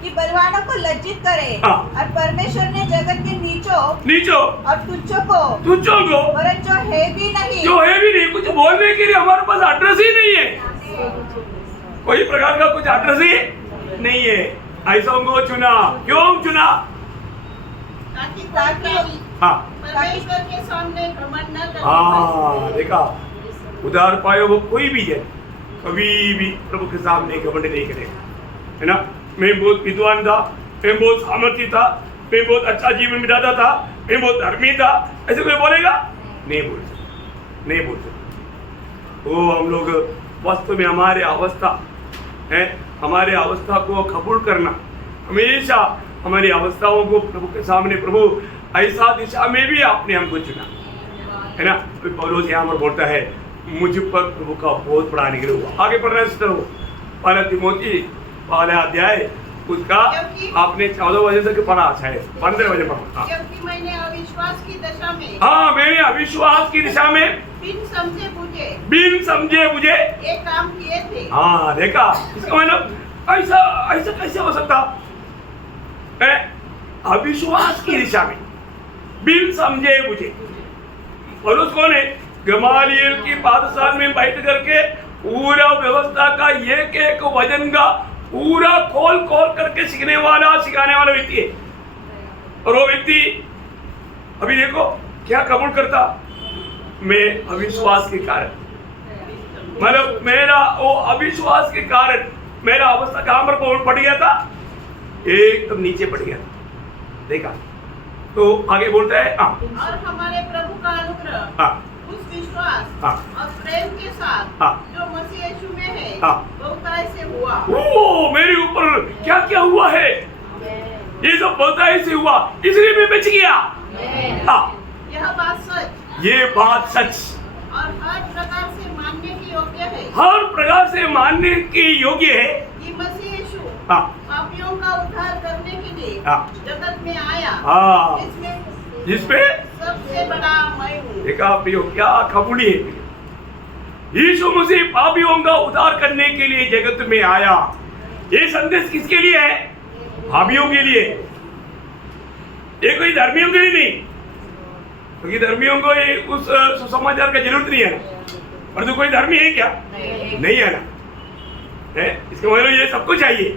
कि बलवानों को लज्जित करे और परमेश्वर ने जगत के नीचों और तुच्छों को वरन जो है भी नहीं, कुछ बोलने के लिए हमारे पास एड्रेस ही नहीं है, कोई प्रकार का कुछ एड्रेस ही नहीं है। ऐसा को चुना। क्यों चुना? ताकि परमेश्वर के सामने घमंड न करे। देखा, उधार पाए वो कोई भी है कभी भी प्रभु के सामने घमंड नहीं करेगा, है ना। मैं बहुत विद्वान था, मैं बहुत सामर्थ्य था, मैं बहुत अच्छा जीवन बिताता था, मैं बहुत धर्मी था, ऐसे कोई बोलेगा? नहीं बोल सकते। वो हम लोग वास्तव में हमारे अवस्था है, हमारे अवस्था को कबूल करना, हमेशा हमारी अवस्थाओं को प्रभु के सामने, प्रभु ऐसा दिशा में भी आपने हमको चुना, है ना। पौलुस यहाँ पर बोलता है मुझ पर प्रभु का बहुत बड़ा अनुग्रह हुआ। आगे पढ़ना सिस्टर हो, पहला तिमोथी पहला अध्याय उसका आपने 14 बजे तक पढ़ा, शायद 15 बजे पढ़ा। क्योंकि मैंने अविश्वास की दशा में, मैंने अविश्वास की दिशा में बिन समझे बुझे ये काम किए थे। देखा, इसका मतलब ऐसा कैसे हो सकता है? अविश्वास की दिशा में बिन समझे बुझे। पौलुस कौन है? गमालियल की पादशाह में बैठ करके पूरा व्यवस्था का एक वजन का पूरा खोल करके सिखाने वाला व्यक्ति है। और वो व्यक्ति अभी देखो क्या कबूल करता? मैं अविश्वास के कारण, मतलब मेरा वो अविश्वास के कारण मेरा अवस्था कहां पर पड़ गया था? एकदम नीचे पड़ गया था। देखा, तो आगे बोलता है और हमारे प्रभु का अनुग्रह उस विश्वास और प्रेम के साथ जो मसीह यीशु में है बहुतायत से हुआ। मेरे ऊपर क्या क्या हुआ है? ये सब बहुतायत से हुआ, इसलिए मैं बच गया। यह बात सच, ये बात सच और हर प्रकार से मानने के योग्य है। हर प्रकार से मानने के योग्य है कि मसीह यीशु पापियों का उद्धार करने के लिए जगत में आया, जिसमें सबसे बड़ा मैं हूँ। देखा प्रियो, क्या कबूली है? यीशु मसीह पापियों का उद्धार करने के लिए जगत में आया। ये संदेश किसके लिए है? पापियों के लिए। ये कोई धर्मियों के लिए नहीं, क्योंकि धर्मियों को ये उस सुसमाचार का जरूरत नहीं है ना। और तो कोई धर्मी है क्या? नहीं है ना, है? इसका मतलब ये सबको चाहिए,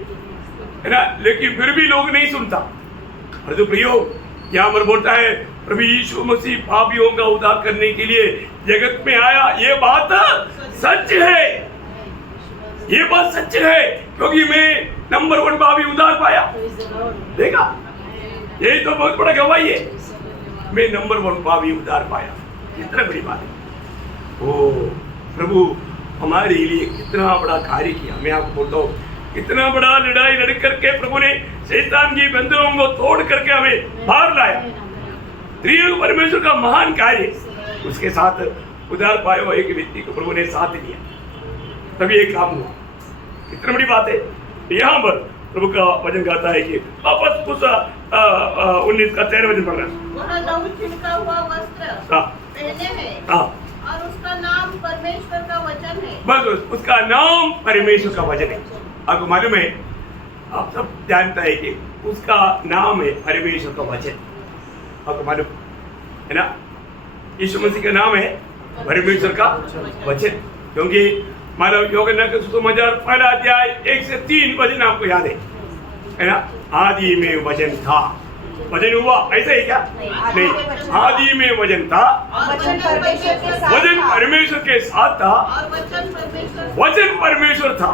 है ना, लेकिन फिर भी लोग नहीं सुनता। और तो प्रियो, यहाँ पर बोलता है प्रभु यीशु मसीह पापियों का उद्धार करने के लिए जगत में आया। ये बात सच है, ये बात सच है, क्योंकि मैं नंबर 1 पापी उद्धार पाया। देखा, यही तो बहुत बड़ा गवाही है, मैं नंबर 1 पापी उद्धार पाया। कितना बड़ी बात है। ओ प्रभु हमारे लिए कितना बड़ा कार्य किया। मैं आपको बोलता हूँ, इतना बड़ा लड़ाई लड़ करके प्रभु ने शैतान की बंधनों को तोड़ करके हमें बाहर लाया। त्रिएक परमेश्वर का महान कार्य, उसके साथ उद्धार पाए हुए एक व्यक्ति को प्रभु ने साथ दिया, तभी एक काम हुआ। कितनी बड़ी बात है। यहाँ पर प्रभु का वचन कहता है कि वापस उस 19 का 13 वचन पढ़ रहा है। वह लहू छिड़का हुआ वस्त्र पहने हैं और उसका नाम परमेश्वर का वचन है। बस उसका नाम परमेश्वर का वचन है। आपको मालूम है, आप सब जानता है कि उसका नाम है परमेश्वर का वचन। आपको मालूम है ना, यीशु मसीह का नाम है परमेश्वर का वचन। क्योंकि मानव यूहन्ना के सुसमाचार पहला अध्याय 1 से 3 वचन आपको याद है ना। आदि में वचन था, वचन हुआ, ऐसा ही क्या? नहीं, आदि में वचन था, वचन परमेश्वर के साथ वचन परमेश्वर के साथ था, और वचन परमेश्वर था।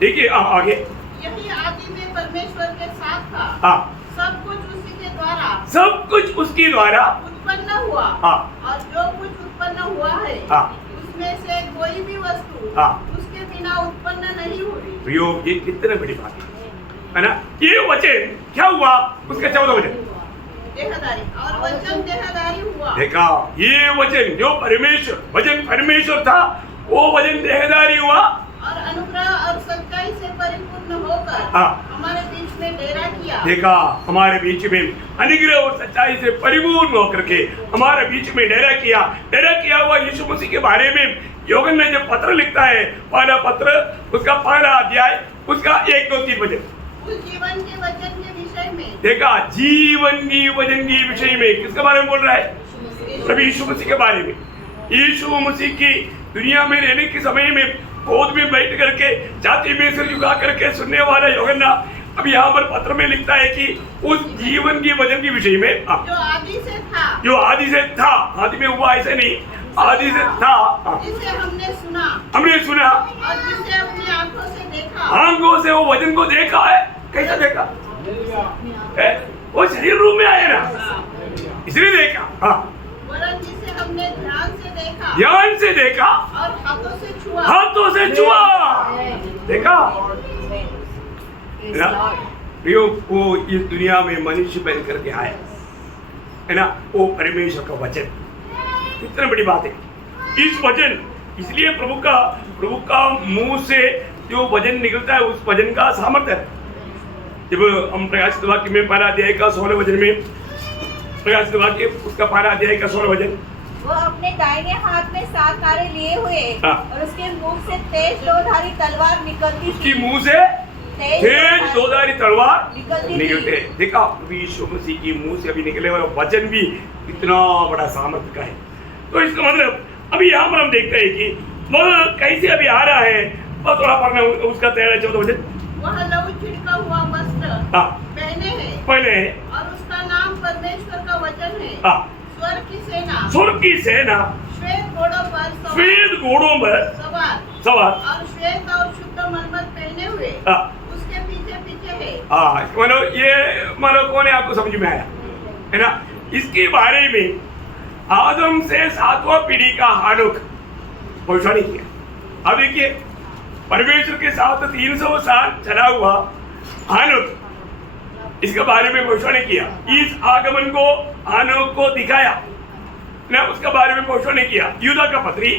देखिए आगे, यही आदि में परमेश्वर के साथ था। हाँ, सब कुछ उसी के द्वारा, सब कुछ उसके द्वारा उत्पन्न हुआ। हाँ, और जो कुछ उत्पन्न हुआ है, हाँ, उसमें से कोई भी वस्तु हाँ, उसके बिना उत्पन्न नहीं हुई। ये कितने बड़ी बात है ना। ये वचन क्या हुआ? उसका 14 वचन, देहधारी, और वचन देहधारी हुआ। देखा, ये वचन जो वचन परमेश्वर था, वो वचन देहधारी हुआ और अनुग्रह और सच्चाई से परिपूर्ण होकर हमारे बीच में डेरा किया। देखा, हमारे बीच में अनुग्रह और सच्चाई से परिपूर्ण होकर के हमारे बीच में डेरा किया हुआ यीशु मसीह के बारे में यूहन्ना जब पत्र लिखता है, पहला पत्र उसका पहला अध्याय उसका 1, 2, 3 वचन। उस जीवन के वचन के विषय में, देखा, जीवन की वचन के विषय में किसके बारे में बोल रहा है? प्रभु यीशु मसीह के बारे में। यीशु मसीह की दुनिया में रहने के समय में गोद में बैठ करके जाति में सिर झुका करके सुनने वाला यूहन्ना अब यहाँ पर पत्र में लिखता है कि उस जीवन के वचन के विषय में जो आदि से था, आदि में हुआ ऐसे नहीं, आदि से था, जिसे हमने सुना और जिसे अपनी आंखों से देखा। आंखों से वो वचन को देखा है। कैसा देखा? वो शरीर रूप में आया ना, इसलिए देखा। हाँ, वरन जिसे हमने ध्यान से देखा और हाथों से छुआ। देखा वो इस दुनिया में मनुष्य बन करके आया है ना, वो परमेश्वर का वचन। कितनी बड़ी बात है इस वचन। इसलिए प्रभु का मुंह से जो वचन निकलता है, उस वचन का सामर्थ्य है। जब हम प्रकाशित वाक्य में पहला अध्याय का 16 वचन में, प्रकाशित वाक्य उसका पहला अध्याय का 16 वचन, वो अपने दाहिने हाथ में 7 तारे लिए हुए और उसके मुंह से तेज दोधारी तलवार निकलती थी। उसकी मुंह से तेज दोधारी तलवार निकलते। देखा, यीशु मसीह की मुंह से अभी निकले हुए वचन भी कितना बड़ा सामर्थ्य का है। तो इसका मतलब अभी यहाँ पर हम देखते हैं कि वह कैसे अभी आ रहा है। और थोड़ा पढ़ना उसका 13-14 वचन। वह लहू छिड़का हुआ वस्त्र पहने हैं और उसका नाम परमेश्वर का वचन है। स्वर्ग की सेना श्वेत घोड़ों पर सवार और श्वेत और शुद्ध मलमल पहने हुए उसके पीछे है। मानो कौन है? आपको समझ में आया है ना। इसके बारे में आदम से 7वां पीढ़ी का हानोक भविष्यवाणी किया। अब देखिए, परमेश्वर के साथ 300 साल चला हुआ हानोक, इसके बारे में भविष्यवाणी किया। इस आगमन को हानोक को दिखाया ना, उसके बारे में भविष्यवाणी किया। यूदा का पत्री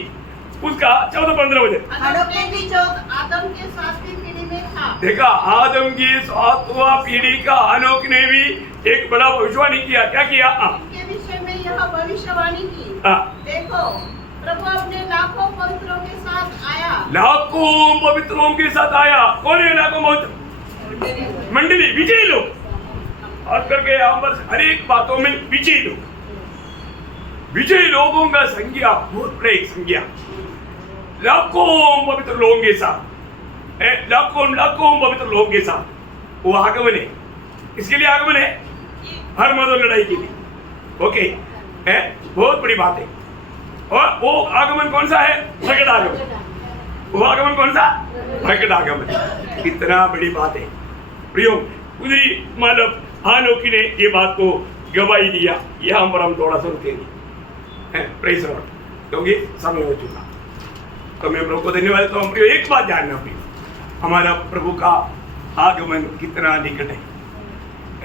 उसका 14-15 वचन। हानोक भी जो आदम के 7वीं पीढ़ी में था। देखा, आदम की 7वां पीढ़ी का हानोक ने भी एक बड़ा भविष्यवाणी किया। क्या किया? के विषय में यह भविष्यवाणी की, देखो प्रभु अपने लाखों पवित्रों के साथ आया। लाखों पवित्रों के साथ आया। कौन है लाखों पवित्र? मंडली, विजयी लोग। और करके यहाँ पर हर एक बातों में विजयी लोग, विजयी लोगों का संज्ञा बहुत बड़ा एक संज्ञा। लाखों पवित्र लोगों के साथ, लाखों पवित्र लोगों के साथ वो आगमन है। इसके लिए आगमन है, हर मदो लड़ाई के लिए। ओके, बहुत बड़ी बात है। और वो आगमन कौन सा है? प्रकट आगमन। वो आगमन कौन सा? प्रकट आगमन। कितना बड़ी बात है प्रियो। उधरी मानव हानोकी ने ये बात को गवाही दिया। यहाँ पर हम थोड़ा सा रुकेंगे, प्रेज लॉर्ड, क्योंकि समय हो चुका। तो मैं प्रभु को धन्यवाद। तो हम एक बात जानना प्रिय, हमारा प्रभु का आगमन कितना निकट है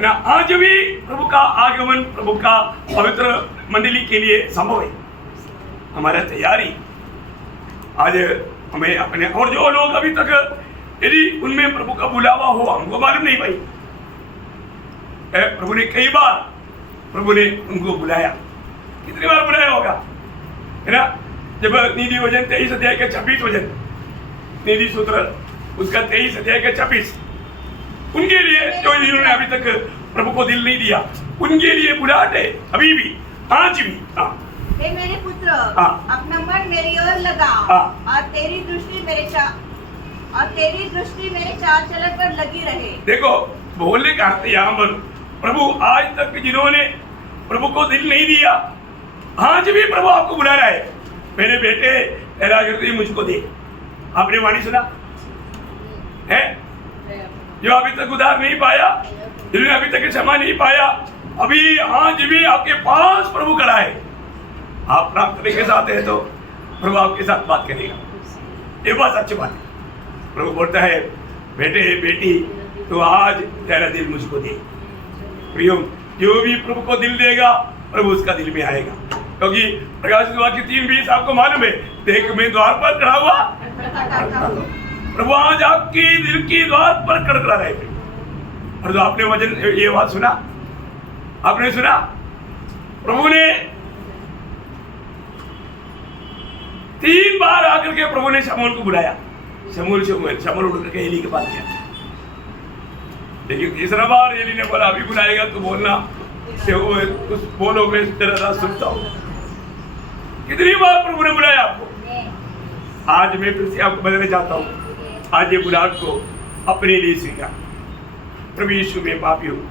ना। आज भी प्रभु का आगमन, प्रभु का पवित्र मंडली के लिए संभव है। हमारा तैयारी आज हमें अपने, और जो लोग अभी तक यदि उनमें प्रभु का बुलावा हो, हमको मालूम नहीं भाई। प्रभु ने कई बार प्रभु ने उनको बुलाया, कितनी बार बुलाया होगा, है ना। जब नीति वचन 23 अध्याय का 26 वचन, नीति सूत्र उसका 23 अध्याय का 26, उनके लिए जो जिन्होंने अभी तक प्रभु को दिल नहीं दिया, उनके लिए बुलाहट है अभी भी, आज भी। हे मेरे पुत्र, हाँ। अपना मन मेरी ओर लगा, हाँ। और तेरी दृष्टि मेरे चाल चलन पर लगी रहे। देखो बोलने का अर्थ यहाँ पर, प्रभु आज तक जिन्होंने प्रभु को दिल नहीं दिया, आज भी प्रभु आपको बुला रहा है, मेरे बेटे तेरा हृदय मुझको दे। आपने वाणी सुना है? जो अभी तक उधार नहीं पाया, जिन्होंने अभी तक क्षमा नहीं पाया, अभी आज भी आपके पास प्रभु खड़ा है। आप प्राप्त करने के साथ है तो प्रभु आपके साथ बात करेगा, ये बात सच्ची बात है। प्रभु बोलता है, बेटे बेटी तो आज तेरा दिल मुझको दे। प्रियो, जो भी प्रभु को दिल देगा, प्रभु उसका दिल में आएगा, क्योंकि प्रकाशित वाक्य 3:20 आपको मालूम है, देख मैं द्वार पर खड़ा हुआ, प्रभु आज आपकी दिल की द्वार पर खड़खड़ा रहे थे। और जो आपने वचन ये बात सुना, आपने सुना, प्रभु ने 3 बार आकर के प्रभु ने शमूएल को बुलाया। शमूएल उठ करके एली के पास गया, लेकिन तीसरा बार एली ने बोला, अभी बुलाएगा तो बोलना, उस बोलो मैं तेरा राज सुनता हूँ। कितनी बार प्रभु ने बुलाया आपको। आज मैं फिर से आपको बताना चाहता हूँ, आज ये बुलाहट को अपने लिए स्वीकार। प्रभु यीशु में पापी हूँ,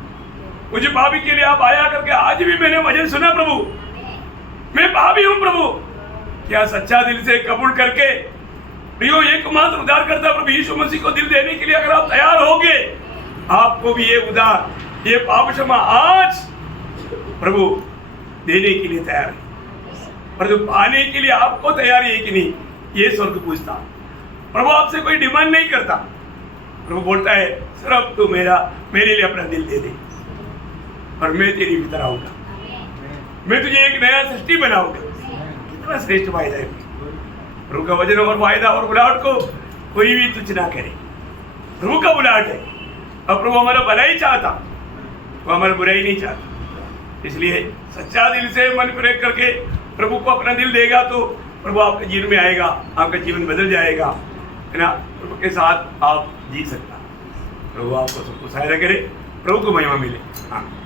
मुझे पापी के लिए आप आया करके, आज भी मैंने वचन सुना, प्रभु मैं पापी हूँ, प्रभु क्या सच्चा दिल से कबूल करके प्रियो एकमात्र उद्धारकर्ता प्रभु यीशु मसीह को दिल देने के लिए अगर आप तैयार होगे, आपको भी ये उद्धार, ये पाप क्षमा आज प्रभु देने के लिए तैयार है। पर जो पाने के लिए आपको तैयारी है कि नहीं, ये स्वर्ग पूछता। प्रभु आपसे कोई डिमांड नहीं करता। प्रभु बोलता है, सिर्फ तू मेरे लिए अपना दिल दे दे और मैं तेरी भीतर आऊंगा, मैं तुझे एक नया सृष्टि बनाऊंगा। कितना श्रेष्ठ वायदा है। प्रभु का वचन और वायदा और बुलाहट को कोई भी तुच्छ ना करे। प्रभु का बुलाहट है और प्रभु हमारा भलाई चाहता, वो हमारा बुराई नहीं चाहता। इसलिए सच्चा दिल से मन प्रेम करके प्रभु को अपना दिल देगा तो प्रभु आपके जीवन में आएगा, आपका जीवन बदल जाएगा, है ना। प्रभु के साथ आप जी सकता। प्रभु आपको सबको सहायता करे, प्रभु को महिमा मिले। हाँ।